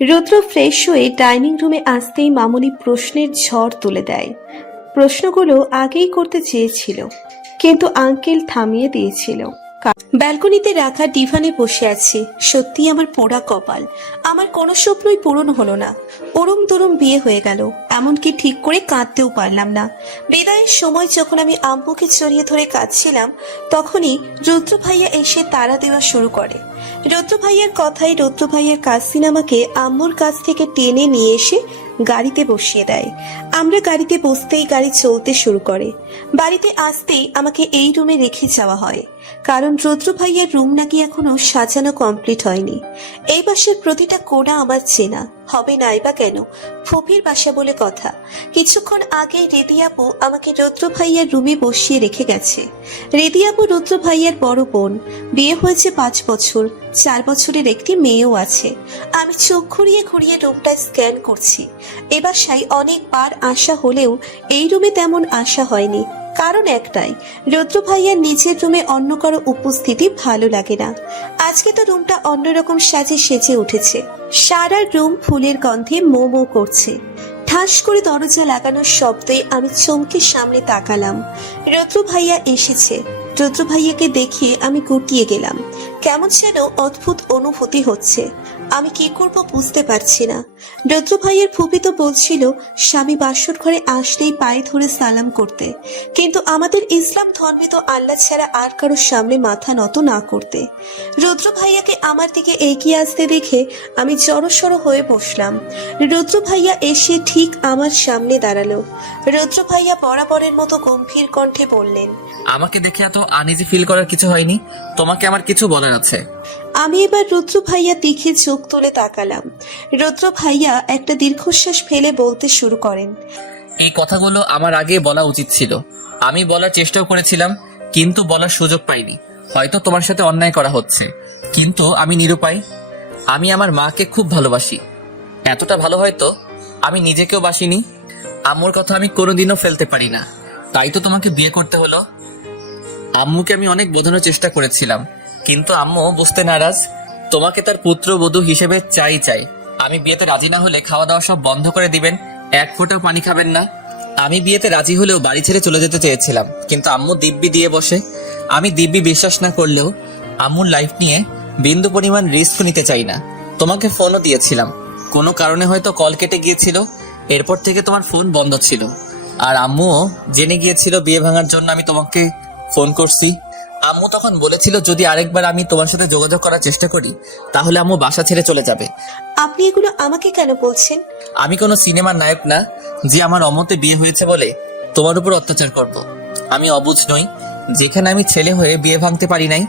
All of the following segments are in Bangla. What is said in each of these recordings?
রুদ্র ফ্রেশ হয়ে ডাইনিং রুমে আসতেই মামুনি প্রশ্নের ঝড় তুলে দেয়। প্রশ্নগুলো আগেই করতে চেয়েছিল, কিন্তু আঙ্কেল থামিয়ে দিয়েছিল। ব্যালকনিতে রাখা ডিভানে বসে আছি। সত্যি আমার পোড়া কপাল। আমার কোনো স্বপ্নই পূরণ হলো না। ওরম দরম বিয়ে হয়ে গেল, এমনকি ঠিক করে কাঁদতেও পারলাম না। বিদায়ের সময় যখন আমি আম্মুকে জড়িয়ে ধরে কাঁদছিলাম, তখনই রুদ্র ভাইয়া এসে তাড়া দেওয়া শুরু করে। রুদ্র ভাইয়ার কথায় রুদ্র ভাইয়ার কাজিন আমাকে আম্মুর কাছ থেকে টেনে নিয়ে এসে গাড়িতে বসিয়ে দেয়। আমরা গাড়িতে বসতেই গাড়ি চলতে শুরু করে। বাড়িতে আসতেই আমাকে এই রুমে রেখে যাওয়া হয়, কারণ রুদ্র ভাইয়ের রুম নাকি এখনো সাজানো কমপ্লিট হয়নি। এই বাসার প্রতিটা কোণা আমার চেনা, হবে নাই বা কেন, ফুপির বাসা বলে কথা। কিছুক্ষণ আগে রেদি আপু আমাকে রুদ্র ভাইয়ার রুমে বসিয়ে রেখে গেছে। রেদি আপু রুদ্র ভাইয়ার বড় বোন, বিয়ে হয়েছে 5 বছর, 4 বছরের একটি মেয়েও আছে। আমি চোখ ঘুরিয়ে ঘুরিয়ে রুমটা স্ক্যান করছি। এ বাসায় অনেকবার আসা হলেও এই রুমে তেমন আসা হয়নি, কারণ একটাই, রুদ্র ভাইয়ার নিচের রুমে অন্য কারো উপস্থিতি ভালো লাগে না। আজকে তো রুমটা অন্যরকম সাজে সেজে উঠেছে। সারা রুম ফুলের গন্ধে মো মো করছে। ঠাস করে দরজা লাগানোর শব্দে আমি চমকে সামনে তাকালাম। রুদ্র ভাইয়া এসেছে। রুদ্র ভাইয়াকে দেখে আমি গুটিয়ে গেলাম। কেমন যেন অদ্ভুত অনুভূতি হচ্ছে। আমি কি করব বুঝতে পারছি না। রুদ্র ভাইয়ের ফুপি তো বলছিল স্বামী বাসর ঘরে আসলেই পায়ে ধরে সালাম করতে, কিন্তু আমাদের ইসলাম ধর্মে তো আল্লাহ ছাড়া আর কারোর সামনে মাথা নত না করতে। রুদ্র ভাইয়াকে আমার দিকে এগিয়ে আসতে দেখে আমি জড়সড় হয়ে বসলাম। রুদ্র ভাইয়া এসে ঠিক আমার সামনে দাঁড়ালো। রুদ্র ভাইয়া বরাবরের মতো গম্ভীর কণ্ঠে বললেন, আমাকে দেখে এত আনইজি ফিল করার কিছু হয়নি। তোমাকে আমার কিছু বলার আছে। আমি এবার রুদ্র ভাইয়া দিকে চোখ তুলে তাকালাম। রুদ্র ভাইয়া একটা দীর্ঘশ্বাস ফেলে বলতে শুরু করেন, এই কথাগুলো আমার আগে বলা উচিত ছিল। আমি বলার চেষ্টাও করেছিলাম, কিন্তু বলার সুযোগ পাইনি। হয়তো তোমার সাথে অন্যায় করা হচ্ছে, কিন্তু আমি নিরুপায়। আমি আমার মাকে খুব ভালোবাসি, এতটা ভালো হয়তো আমি নিজেকেও বাসিনি। আম্মুর কথা আমি কোনোদিনও ফেলতে পারি না, তাই তো তোমাকে বিয়ে করতে হলো। আম্মুকে আমি অনেক বোঝানোর চেষ্টা করেছিলাম, কিন্তু আম্মু বুঝতে নারাজ। তোমাকে তার পুত্রবধূ হিসেবে চাই। আমি বিয়েতে রাজি না হলে খাওয়া দাওয়া সব বন্ধ করে দিবেন, এক ফোঁটাও পানি খাবেন না। আমি বিয়েতে রাজি হলেও বাড়ি ছেড়ে চলে যেতে চেয়েছিলাম, কিন্তু আম্মু দিব্যি দিয়ে বসে। আমি দিব্যি বিশ্বাস না করলেও আম্মুর লাইফ নিয়ে বিন্দু পরিমাণ রিস্ক নিতে চাই না। তোমাকে ফোনও দিয়েছিলাম, কোনো কারণে হয়তো কল কেটে গিয়েছিল। এরপর থেকে তোমার ফোন বন্ধ ছিল, আর আম্মুও জেনে গিয়েছিল বিয়ে ভাঙার জন্য আমি তোমাকে ফোন করছি। আম্মু তখন বলেছিল যদি আরেকবার আমি তোমার সাথে যোগাযোগ করার চেষ্টা করি, তাহলে আম্মু বাসা ছেড়ে চলে যাবে। আপনি এগুলো আমাকে কেন বলছেন? আমি কোনো সিনেমার নায়ক না যে আমার অমতে বিয়ে হয়েছে বলে তোমার উপর অত্যাচার করব। আমি অবুঝ নই। যেখানে আমি ছেলে হয়ে বিয়ে ভাঙতে পারি নাই,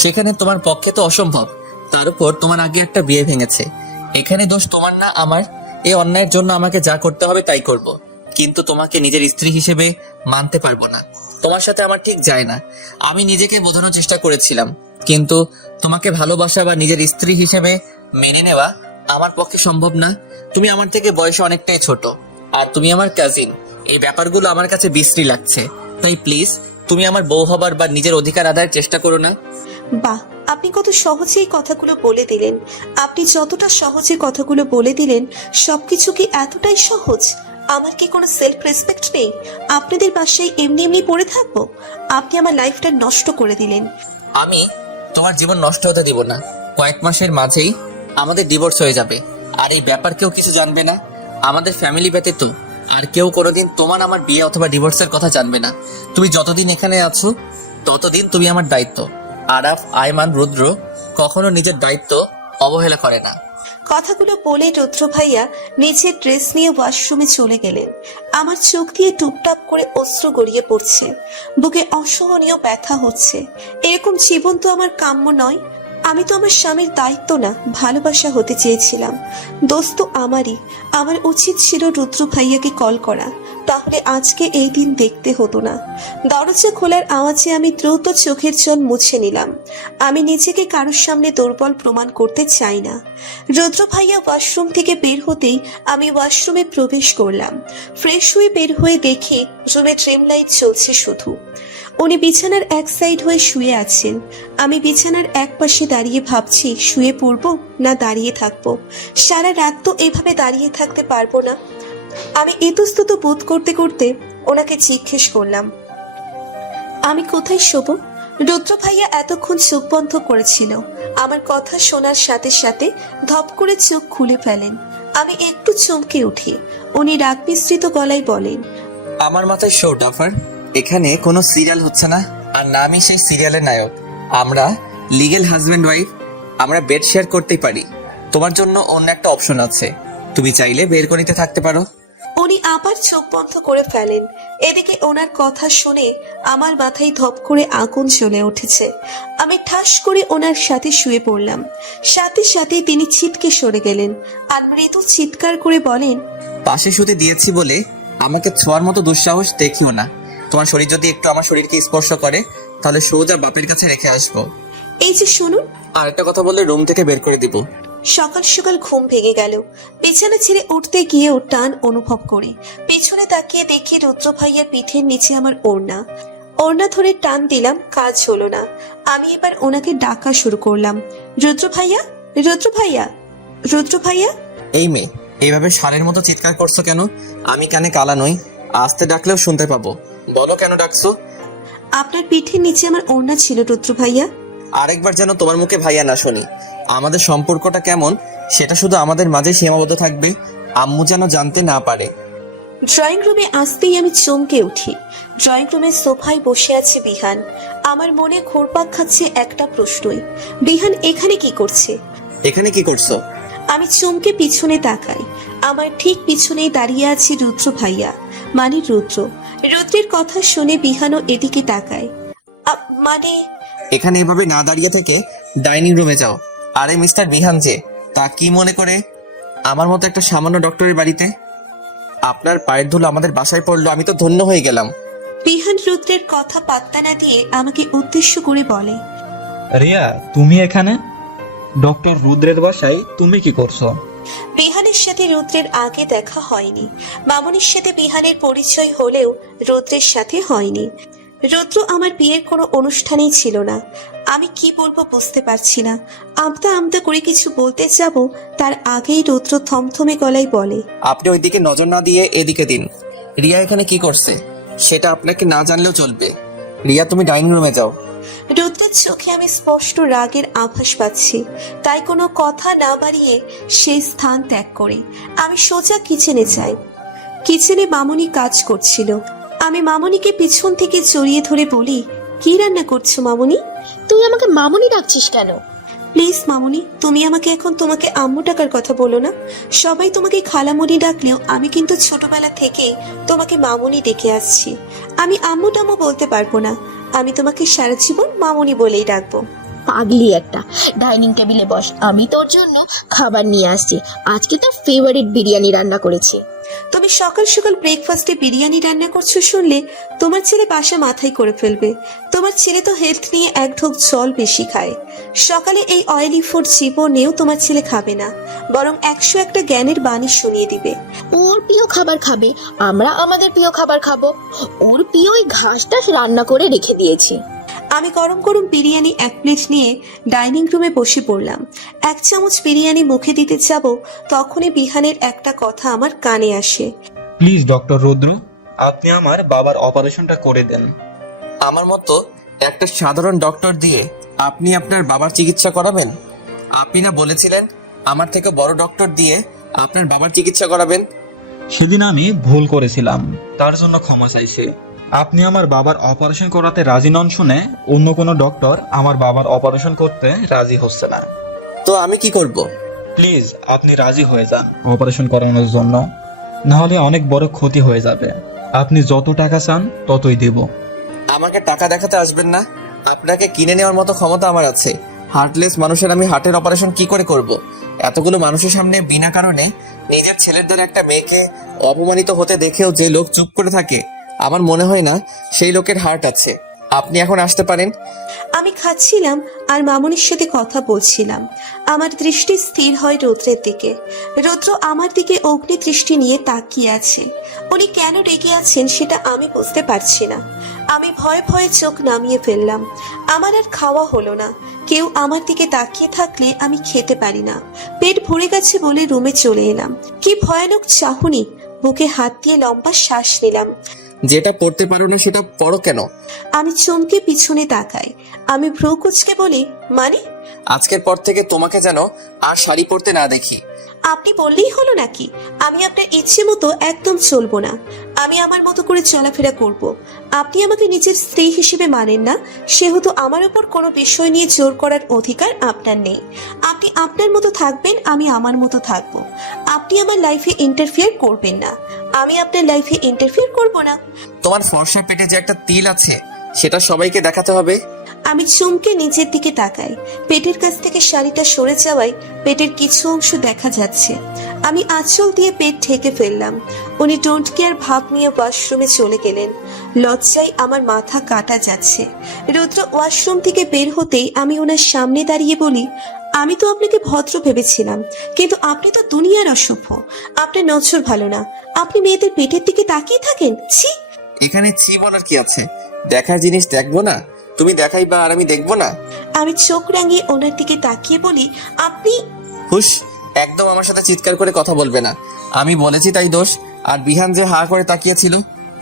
সেখানে তোমার পক্ষে তো অসম্ভব। তার উপর তোমার আগে একটা বিয়ে ভেঙেছে। এখানে দোষ তোমার না আমার। এই অন্যায়ের জন্য আমাকে যা করতে হবে তাই করব, কিন্তু তোমাকে নিজের স্ত্রী হিসেবে মানতে পারবো না। তোমার সাথে আমার ঠিক যায় না। আমি নিজেকে বোঝানোর চেষ্টা করেছিলাম, কিন্তু তোমাকে ভালোবাসা বা নিজের স্ত্রী হিসেবে মেনে নেওয়া আমার পক্ষে সম্ভব না। তুমি আমার থেকে বয়সে অনেকটাই ছোট, আর তুমি আমার কাজিন। এই ব্যাপারগুলো আমার কাছে বিশ্রী লাগছে। তাই প্লিজ তুমি আমার বউ হবার বা নিজের অধিকার আদায়ের চেষ্টা করো না। বাহ, আপনি কত সহজেই কথাগুলো বলে দিলেন। আপনি যতটা সহজে কথাগুলো বলে দিলেন, সবকিছু কি এতটাই সহজ? আমার কি কোনো সেলফ রেসপেক্ট নেই? আপনাদের বাসায় এমনি এমনি পড়ে থাকবো? আপনি আমার লাইফটা নষ্ট করে দিলেন। আমি তোমার জীবন নষ্ট হতে দিব না। কয়েক মাসের মাঝেই আমাদের ডিভোর্স হয়ে যাবে, আর এই ব্যাপার কেউ কিছু জানবে না। আমাদের ফ্যামিলি ব্যতীত আর কেউ কোনোদিন তোমার আমার বিয়ে অথবা ডিভোর্সের কথা জানবে না। তুমি যতদিন এখানে আছো ততদিন তুমি আমার দায়িত্ব। আরাফ, আয়মান, রুদ্র কখনো নিজের দায়িত্ব অবহেলা করে না। কথাগুলো বলে রুদ্র ভাইয়া নিচের ড্রেস নিয়ে ওয়াশরুমে চলে গেলেন। আমার চোখ দিয়ে টুপটাপ করে অশ্রু গড়িয়ে পড়ছে। বুকে অসহনীয় ব্যথা হচ্ছে। এরকম জীবন তো আমার কাম্য নয়। আমি তো আমার স্বামীর দায়িত্ব না, ভালোবাসা হতে চেয়েছিলাম। দোষ তো আমারই। আমার উচিত ছিল রুদ্র ভাইয়াকে কল করা, তাহলে আজকে এই দিন দেখতে হতো না। দরজা খোলার আওয়াজে আমি দ্রুত চোখের জল মুছে নিলাম। আমি নিজেকে কারোর সামনে দুর্বল প্রমাণ করতে চাই না। রুদ্র ভাইয়া ওয়াশরুম থেকে বের হতেই আমি ওয়াশরুমে প্রবেশ করলাম। ফ্রেশ হয়ে বের হয়ে দেখি রুমে ড্রিম লাইট চলছে শুধু। উনি বিছানার এক সাইড হয়ে শুয়ে আছেন। আমি বিছানার এক পাশে দাঁড়িয়ে ভাবছি শুয়ে পড়বো না দাঁড়িয়ে থাকবো। সারা রাত তো এভাবে দাঁড়িয়ে থাকতে পারবো না। আমি ইতস্তত বোধ করতে করতে ওনাকে জিজ্ঞেস করলাম, আমি কোথায় শোবো? রুদ্র ভাইয়া এতক্ষণ চোখ বন্ধ করেছিল। আমার কথা শোনার সাথে সাথে ধপ করে চোখ খুলে ফেলেন। আমি একটু চমকে উঠি। উনি রাগ মিশ্রিত গলায় বলেন, আমার মাথায় শো ডাফার। এখানে কোনো সিরিয়াল হচ্ছে না, আর না আমি সেই সিরিয়ালের নায়ক। আমরা লিগেল হাজব্যান্ড ওয়াইফ। আমরা বেড শেয়ার করতেই পারি। তোমার জন্য অন্য একটা অপশন আছে, তুমি চাইলে বের করে নিতে থাকতে পারো। উনি আবার চোখ বন্ধ করে ফেলেন। এদিকে ওনার কথা শুনে আমার মাথায় ধপ করে আগুন জ্বলে উঠেছে। আমি ঠাস করে ওনার সাথে শুয়ে পড়লাম। সাথে সাথে তিনি ছিটকে সরে গেলেন আর মৃদু চিৎকার করে বলেন, পাশে শুতে দিয়েছি বলে আমাকে ছোঁয়ার মতো দুঃসাহস দেখিও না। তোমার শরীর যদি একটু আমার শরীরকে স্পর্শ করে তাহলে সোজা বাপের কাছে রেখে আসবো। এই যে শুনুন। আর একটা কথা বললে রুম থেকে বের করে দিব। সকাল সকাল ঘুম ভেঙে গেল। বিছানা ছেড়ে উঠতে গিয়েও টান অনুভব করে পেছনে তাকিয়ে দেখি রুদ্র ভাইয়ার পিঠের নিচে আমার ওড়না ধরে টান দিলাম, কাজ হলো না। আমি এবার ওনাকে ডাকা শুরু করলাম, রুদ্র ভাইয়া, রুদ্র ভাইয়া, রুদ্র ভাইয়া। এই মেয়ে, এইভাবে ষাঁড়ের মতো চিৎকার করছো কেন? আমি কানে কালা নই, আস্তে ডাকলেও শুনতে পাবো। বলো কেন ডাকছো? আপনার পিঠের নিচে আমার ওড়না ছিল রুদ্র ভাইয়া। আরেকবার যেন তোমার মুখে ভাইয়া না শুনি। আমাদের সম্পর্কটা কেমন সেটা শুধু আমাদের মাঝে সীমাবদ্ধ থাকবে, আম্মু যেন জানতে না পারে। ড্রয়িং রুমে আসতেই আমি চমকে উঠি। ড্রয়িং রুমের সোফায় বসে আছে বিহান। আমার মনে ঘুরপাক খাচ্ছে একটা প্রশ্নই, বিহান এখানে কি করছে? এখানে কি করছো? আমি চমকে পিছনে তাকাই। আমার ঠিক পিছনেই দাঁড়িয়ে আছে রুদ্র ভাইয়া, মানে রুদ্র। রুদ্রের কথা শুনে বিহানও এদিকে তাকায়। মানে এখানে এভাবে না দাঁড়িয়ে থেকে ডাইনিং রুমে যাও। আরে মিস্টার বিহান যে, তা কি মনে করে আমার মতো একটা সামান্য ডক্টরের বাড়িতে? আপনার পায়ের ধুলো আমাদের বাসায় পড়লো, আমি তো ধন্য হয়ে গেলাম। বিহান রুদ্রের কথা পাত্তা না দিয়ে আমাকে উদ্দেশ্য করে বলে, রিয়া, তুমি এখানে? ডক্টর রুদ্রের বাসায় তুমি কি করছো? বিহানের সাথে রুদ্রের আগে দেখা হয়নি। মামনির সাথে বিহানের পরিচয় হলেও রুদ্রের সাথে হয়নি। রুদ্র আমার বিয়ের কোনো অনুষ্ঠানেই ছিল না। আমি কি বলবো বুঝতে পারছি না। আমতা আমতা করে কিছু বলতে যাব, তার আগেই রুদ্র থমথমে গলায় বলে, আপনি ওইদিকে নজর না দিয়ে এদিকে দিন। রিয়া এখানে কি করছে সেটা আপনাকে না জানলেও চলবে। রিয়া, তুমি ডাইনিং রুমে যাও। রুদ্রের চোখে আমি স্পষ্ট রাগের আভাস পাচ্ছি। তাই কোনো কথা না বাড়িয়ে সেই স্থান ত্যাগ করে আমি সোজা কিচেনে যাই। কিচেনে মামনি কাজ করছিল। আমি মামনিকে পিছন থেকে জড়িয়ে ধরে বলি, কি রান্না করছো মামনি? তুই আমাকে মামুনি ডাকছিস কেন? প্লিজ মামনি, তুমি আমাকে এখন তোমাকে আম্মু ডাকার কথা বলো না। সবাই তোমাকে খালামণি ডাকলেও আমি কিন্তু ছোটবেলা থেকে তোমাকে মামনি ডেকে আসছি। আমি আম্মু টাম্মু বলতে পারবো না। আমি তোমাকে সারা জীবন মামনি বলেই ডাকবো। পাগলি একটা, ডাইনিং টেবিলে বস, আমি তোর জন্য খাবার নিয়ে আসছি। আজকে তোর ফেভারিট বিরিয়ানি রান্না করেছি। তুমি সকাল সকাল ব্রেকফাস্টে বিরিয়ানি রান্না করছো শুনলে তোমার ছেলে বাসা মাথায় করে ফেলবে। তোমার ছেলে তো হেলথ নিয়ে এক ঢোক জল বেশি খায়। সকালে এই অয়েলি ফুড জীবনেও তোমার ছেলে খাবে না, বরং 101টা জ্ঞানের বাণী শুনিয়ে দিবে। ওর প্রিয় খাবার খাবে, আমরা আমাদের প্রিয় খাবার খাবো। ওর প্রিয় ওই ঘাসটা রান্না করে রেখে দিয়েছি। আমি গরম গরম বিরিয়ানি 1 প্লেট নিয়ে ডাইনিং রুমে বসে পড়লাম। 1 চামচ বিরিয়ানি মুখে দিতে যাব, তখনই বিহানের একটা কথা আমার কানে আসে। প্লিজ ডক্টর রুদ্র, আপনি আমার বাবার অপারেশনটা করে দেন। আমার মতো একটা সাধারণ ডক্টর দিয়ে আপনি আপনার বাবার চিকিৎসা করাবেন? আপনি না বলেছিলেন আমার থেকে বড় ডক্টর দিয়ে আপনার বাবার চিকিৎসা করাবেন? সেদিন আমি ভুল করেছিলাম, তার জন্য ক্ষমা চাইছি। আপনি আমার বাবার অপারেশন করাতে রাজি নন শুনে অন্য কোনো ডক্টর আমার বাবার অপারেশন করতে রাজি হচ্ছে না। তো আমি কি করব? প্লিজ আপনি রাজি হয়ে যান অপারেশন করানোর জন্য, না হলে অনেক বড় ক্ষতি হয়ে যাবে। আপনি যত টাকা চান ততই দেব। আমাকে টাকা দেখাতে আসবেন না। আপনাকে কিনে নেওয়ার মতো ক্ষমতা আমার আছে। হার্টলেস মানুষের আমি হার্টের অপারেশন কি করে করব? এতগুলো মানুষের সামনে বিনা কারণে নিজের ছেলেদের একটা মেয়েকে অপমানিত হতে দেখেও যে লোক চুপ করে থাকে, আমার মনে হয় না সেই লোকের হার্ট আছে। আপনি এখন আসতে পারেন। আমি খাচ্ছিলাম আর মামুনির সাথে কথা বলছিলাম। আমার দৃষ্টি স্থির হয় রৌদ্রের দিকে। রৌদ্র আমার দিকে অগ্নি দৃষ্টি নিয়ে তাকিয়ে আছে। উনি কেন রেগে আছেন সেটা আমি বুঝতে পারছি না। আমি ভয়ে ভয়ে চোখ নামিয়ে ফেললাম। আমার আর খাওয়া হলো না। কেউ আমার দিকে তাকিয়ে থাকলে আমি খেতে পারি না। পেট ভরে গেছে বলে রুমে চলে এলাম। কি ভয়ানক চাহনি! বুকে হাত দিয়ে লম্বা শ্বাস নিলাম। যেটা পড়তে পারো না সেটা পড়ো কেন? আমি চমকে পিছনে তাকাই। আমি ভ্রু কুঁচকে বলি, মানে? আজকের পর থেকে তোমাকে যেন আর শাড়ি পরতে না দেখি। আপনি বললেই হলো নাকি? আমি আপনার ইচ্ছে মতো একদম চলবো না। আমি আমার মতো করে চলাফেরা করব। আপনি আমাকে নিজের স্ত্রী হিসেবে মানেন না, সেহেতু আমার উপর কোনো বিষয় নিয়ে জোর করার অধিকার আপনার নেই। আপনি আপনার মতো থাকবেন, আমি আমার মতো থাকবো। আপনি আমার লাইফে ইন্টারফিয়ার করবেন না, আমি আপনার লাইফে ইন্টারফিয়ার করব না। তোমার ফর্সা পেটে যে একটা তিল আছে সেটা সবাইকে দেখাতে হবে। আমি চমকে নিচের দিকে তাকাই। পেটের কাছ থেকে শাড়িটা সরে যাওয়ায় পেটের কিছু অংশ দেখা যাচ্ছে। আমি আঁচল দিয়ে পেট ঢেকে ফেললাম। উনি ডোন্ট কেয়ার ভাব নিয়ে ওয়াশরুমে চলে গেলেন। লজ্জায় আমার মাথা কাটা যাচ্ছে। রুদ্র ওয়াশরুম থেকে বের হতেই আমি ওনার সামনে দাঁড়িয়ে বলি, আমি তো আপনাকে ভদ্র ভেবেছিলাম, কিন্তু আপনি তো দুনিয়ার অসভ্য। আপনার নজর ভালো না। আপনি মেয়েদের পেটের দিকে তাকিয়ে থাকেন। ছি! এখানে ছি বলার কি আছে? দেখার জিনিস দেখবো না? তুমি দেখাইবা আর আমি দেখবো না? আমি চোখ রাঙিয়ে ওনার দিকে তাকিয়ে বলি, আপনি... হুশ, একদম আমার সাথে চিৎকার করে কথা বলবে না। আমি বলেছি তাই দোষ। আর বিহান যে হা করে তাকিয়েছিল,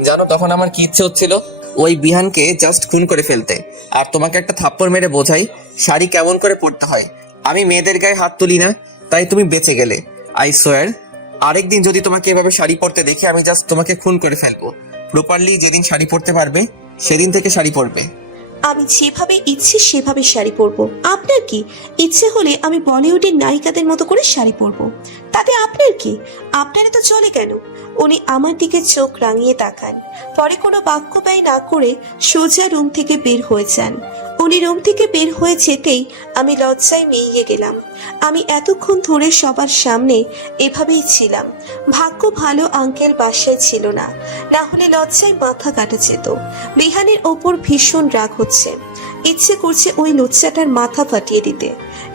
জানো তখন আমার কি ইচ্ছে হচ্ছিল? ওই বিহানকে জাস্ট খুন করে ফেলতে, আর তোমাকে একটা থাপ্পড় মেরে বোঝাই শাড়ি কেমন করে পরতে হয়। আমি মেয়েদের গায়ে হাত তুলি না, তাই তুমি বেঁচে গেলে। আই সোয়ার, আরেকদিন যদি তোমাকে এভাবে শাড়ি পরতে দেখে আমি জাস্ট তোমাকে খুন করে ফেলবো। প্রপারলি যেদিন শাড়ি পরতে পারবে সেদিন থেকে শাড়ি পরবে। আমি যেভাবে ইচ্ছে সেভাবে শাড়ি পরবো। আপনার কি? ইচ্ছে হলে আমি বলিউডের নায়িকাদের মতো করে শাড়ি পরবো। তাতে আপনার কি? আপনারা তো চলে কেন? উনি আমার দিকে চোখ রাঙিয়ে তাকান, পরে কোনো বাক্য ব্যয় না করে সোজা রুম থেকে বের হয়ে যান। উনি রুম থেকে বের হয়ে যেতেই আমি লজ্জায় মেইয়ে গেলাম। আমি এতক্ষণ ধরে সবার সামনে এভাবেই ছিলাম। ভাগ্য ভালো আঙ্কেল বাসায় ছিল না, না হলে লজ্জায় মাথা কাটা যেত। বিহানের ওপর ভীষণ রাগ হচ্ছে। ইচ্ছে করছে ওই লুচ্চাটার মাথা ফাটিয়ে দিতে।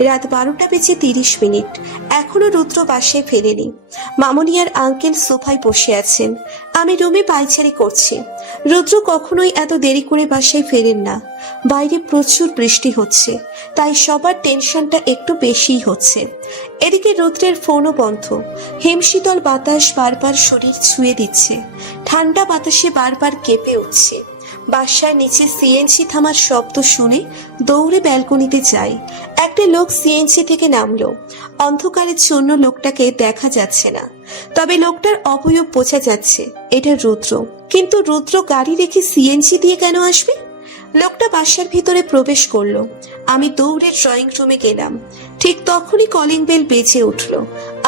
রাত 12টা বেজে 30 মিনিট, এখনো রুদ্র বাসায় ফেরেনি। মামনি আর আঙ্কেল সোফায় বসে আছেন। আমি রুমে পায়চারি করছি। রুদ্র কখনোই এত দেরি করে বাসায় ফেরেন না। বাইরে প্রচুর বৃষ্টি হচ্ছে, তাই সবার টেনশনটা একটু বেশিই হচ্ছে। এদিকে রুদ্রের ফোনও বন্ধ। হিমশীতল বাতাস বারবার শরীর ছুঁয়ে দিচ্ছে। ঠান্ডা বাতাসে বারবার কেঁপে উঠছে। বাসার নিচে সিএনজি থামার শব্দ শুনে দৌড়ে ব্যালকনিতে যাই। একটা লোক সিএনজি থেকে নামলো। অন্ধকারের জন্য লোকটাকে দেখা যাচ্ছে না, তবে লোকটার অবয়ব বোঝা যাচ্ছে এটা রুদ্র। কিন্তু রুদ্র গাড়ি রেখে সিএনজি দিয়ে কেন আসবে? লোকটা বাসার ভিতরে প্রবেশ করলো। আমি দৌড়ে ড্রয়িং রুমে গেলাম। ঠিক তখনই কলিং বেল বেজে উঠলো।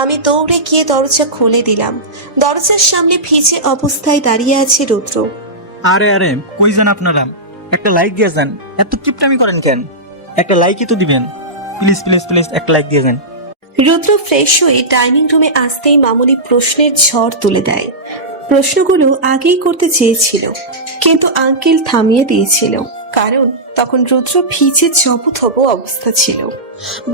আমি দৌড়ে গিয়ে দরজা খুলে দিলাম। দরজার সামনে ভিজে অবস্থায় দাঁড়িয়ে আছে রুদ্র। আরে আরে, কই যান আপনারা? একটা লাইক দিয়ে যান। এত কিপটামি করেন কেন? একটা লাইকই তো দিবেন। প্লিজ প্লিজ প্লিজ একটা লাইক দিয়ে যান। রুদ্র ফ্রেশ হয়ে ডাইনিং রুমে আসতেই মামুনি প্রশ্নের ঝড় তুলে দেয়। প্রশ্নগুলো আগেই করতে চেয়েছিল, কিন্তু আঙ্কেল থামিয়ে দিয়েছিল, কারণ তখন রুদ্র ভিজে জবথব অবস্থা ছিল।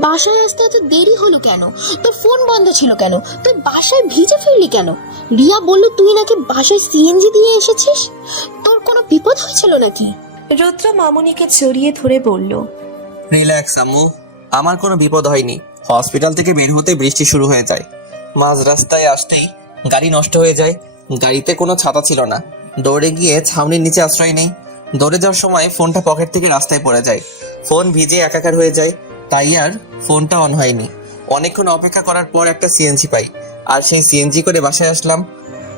বাসায় আসতে এত দেরি হলো কেন? তোর ফোন বন্ধ ছিল কেন? তুই বাসায় ভিজে ফিরলি কেন? রিয়া বলল তুই নাকি বাসায় সিএনজি দিয়ে এসেছিস। তোর কোনো বিপদ হয়েছিল নাকি? রুদ্র মামুনিকে জড়িয়ে ধরে বলল, রিল্যাক্স আম্মু, আমার কোনো বিপদ হয়নি। হসপিটাল থেকে বের হতে বৃষ্টি শুরু হয়ে যায়। মাঝ রাস্তায় আসতেই গাড়ি নষ্ট হয়ে যায়। গাড়িতে কোনো ছাতা ছিল না। দৌড়ে গিয়ে ছাউনির নিচে আশ্রয় নেই। দৌড়ে যাওয়ার সময় ফোনটা পকেট থেকে রাস্তায় পড়ে যায়। ফোন ভিজে একাকার হয়ে যায়, তাই আর ফোনটা অন হয়নি। অনেকক্ষণ অপেক্ষা করার পর একটা সিএনজি পাই, আর সেই সিএনজি করে বাসায় আসলাম।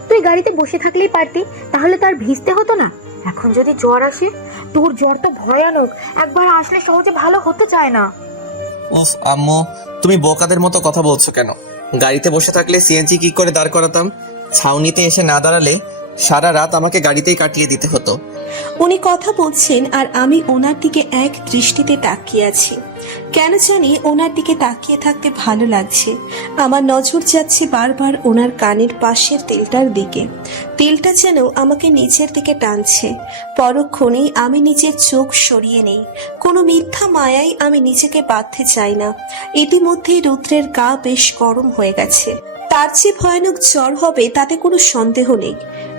তুই গাড়িতে বসে থাকলেই পারতি, তাহলে তার ভিজতে হতো না। এখন যদি জ্বর আসে, তোর জ্বর তো ভয়ানক, একবার আসলে সহজে ভালো হতে চায় না। উফ আম্মু, তুমি বোকাদের মতো কথা বলছো কেন? গাড়িতে বসে থাকলে সিএনজি কি করে দাঁড় করাতাম? ছাউনিতে এসে না দাঁড়ালে সারা রাত আমাকে গাড়িতেই কাটিয়ে দিতে হতো। উনি কথা বলছেন আর আমি ওনার দিকে এক দৃষ্টিতে তাকিয়ে আছি। কেন জানি ওনার দিকে তাকিয়ে থাকতে ভালো লাগছে। আমার নজর যাচ্ছে বারবার ওনার কানের পাশের তেলটার দিকে। তেলটা যেন আমাকে নিচের দিকে টানছে। পরক্ষণেই আমি নিজের চোখ সরিয়ে নেই। কোনো মিথ্যা মায়ায় আমি নিজেকে বাঁধতে চাই না। ইতিমধ্যেই রুদ্রের গা বেশ গরম হয়ে গেছে। তার যে ভয়ানক জ্বর হবে তাতে কোনো সন্দেহ নেই।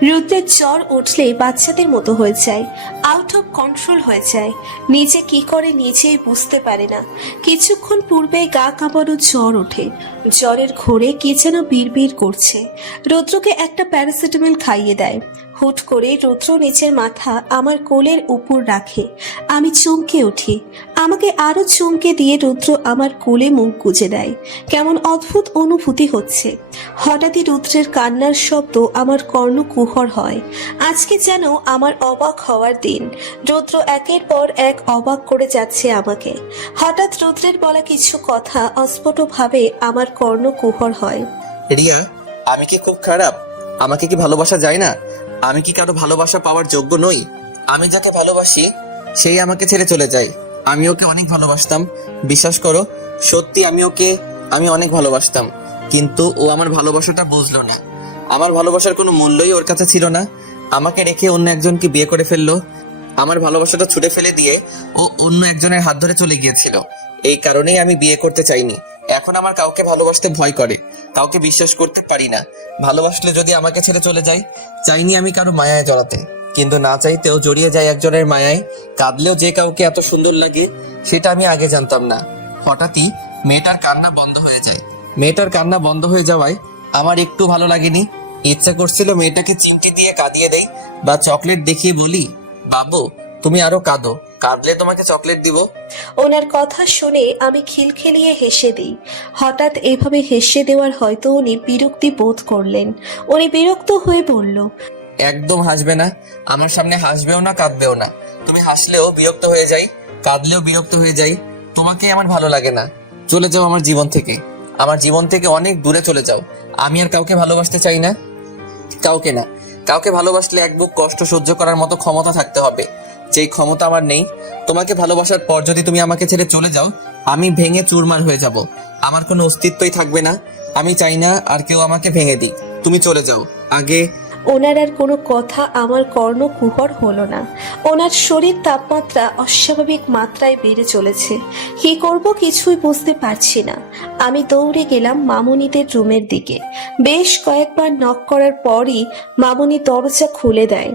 রুদ্রের জ্বর উঠলে বাচ্চাদের মতো হয়ে যায়, আউট অফ কন্ট্রোল হয়ে যায়। নিজে কি করে নিজেই বুঝতে পারে না। কিছুক্ষণ পূর্বে গা কাঁপানো জ্বর ওঠে। জ্বরের ঘোরে কি যেন বিড়বিড় করছে। রুদ্রকে একটা প্যারাসিটামল খাইয়ে দেয়। হুট করে রুদ্র নিচের মাথা আমার কোলের উপর রাখে। আমি চমকে উঠি। আমাকে আরো চমকে দিয়ে রুদ্র আমার কোলে মুখ গুজে দেয়। কেমন অদ্ভুত অনুভূতি হচ্ছে। হঠাৎই রুদ্রের কান্নার শব্দ আমার কর্ণকুহর হয়। আজকে যেন আমার অবাক হওয়ার দিন। রুদ্র একের পর এক অবাক করে যাচ্ছে আমাকে। হঠাৎ রুদ্রের বলা কিছু কথা অস্ফুটভাবে আমার কর্ণকুহর হয়। রিয়া, আমি কি খুব খারাপ? আমাকে কি ভালোবাসা যায় না? আমি কি কারো ভালোবাসা পাওয়ার যোগ্য নই? আমি যাকে ভালোবাসি সেই আমাকে ছেড়ে চলে যায়। আমি ওকে অনেক ভালোবাসতাম, বিশ্বাস করো, সত্যি আমি অনেক ভালোবাসতাম। কিন্তু ও আমার ভালোবাসাটা বুঝলো না। আমার ভালোবাসার কোনো মূল্যই ওর কাছে ছিল না। আমাকে রেখে অন্য একজনকে বিয়ে করে ফেললো। আমার ভালোবাসাটা ছুঁড়ে ফেলে দিয়ে ও অন্য একজনের হাত ধরে চলে গিয়েছিল। এই কারণেই আমি বিয়ে করতে চাইনি। এখন আমার কাউকে ভালোবাসতে ভয় করে, কাউকে বিশ্বাস করতে পারি না। ভালোবাসলে যদি আমাকে ছেড়ে চলে যায়। চাইনি আমি কারো মায়ায় জড়াতে, কিন্তু না চাইতেও জড়িয়ে যায় একজনের মায়ায়। কাঁদলেও যে কাউকে এত সুন্দর লাগে সেটা আমি আগে জানতাম না। হঠাৎই মেয়েটার কান্না বন্ধ হয়ে যায়। মেয়েটার কান্না বন্ধ হয়ে যাওয়ায় আমার একটু ভালো লাগেনি। ইচ্ছা করছিল মেয়েটাকে চিমটি দিয়ে কাঁদিয়ে দেই বা চকলেট দেখিয়ে বলি, বাবু তুমি আরো কাঁদো, কাঁদলে তোমাকে চকলেট দিব। ওনার কথা শুনে আমি খিলখিলিয়ে হেসে দিই। হঠাৎ এভাবে হেসে দেওয়ার হয়তো উনি বিরক্তি বোধ করলেন। উনি বিরক্ত হয়ে বলল, একদম হাসবে না, আমার সামনে হাসবেও না, কাঁদবেও না। তুমি হাসলেও বিরক্ত হয়ে যাই, কাঁদলেও বিরক্ত হয়ে যাই। তোমাকে আমার ভালো লাগে না, চলে যাও আমার জীবন থেকে। আমার জীবন থেকে অনেক দূরে চলে যাও। আমি আর কাউকে ভালোবাসতে চাই না, কাউকে না। কাউকে ভালোবাসলে এক বুক কষ্ট সহ্য করার মতো ক্ষমতা থাকতে হবে, যেই ক্ষমতা আমার নেই। তোমাকে ভালোবাসার পর যদি তুমি আমাকে ছেড়ে চলে যাও, আমি ভেঙে চুরমার হয়ে যাব। আমার কোনো অস্তিত্বই থাকবে না। আমি চাই না আর কেউ আমাকে ভেঙে দিক। তুমি চলে যাও আগে। ওনার আর কোনো কথা আমার কর্ণকুহর হলো না। ওনার শরীর তাপমাত্রা অস্বাভাবিক মাত্রায় বেড়ে চলেছে। কি করব কিছুই বুঝতে পারছি না। আমি দৌড়ে গেলাম মামুনিদের রুমের দিকে। বেশ কয়েকবার নক করার পরই মামুনি দরজা খুলে দেয়।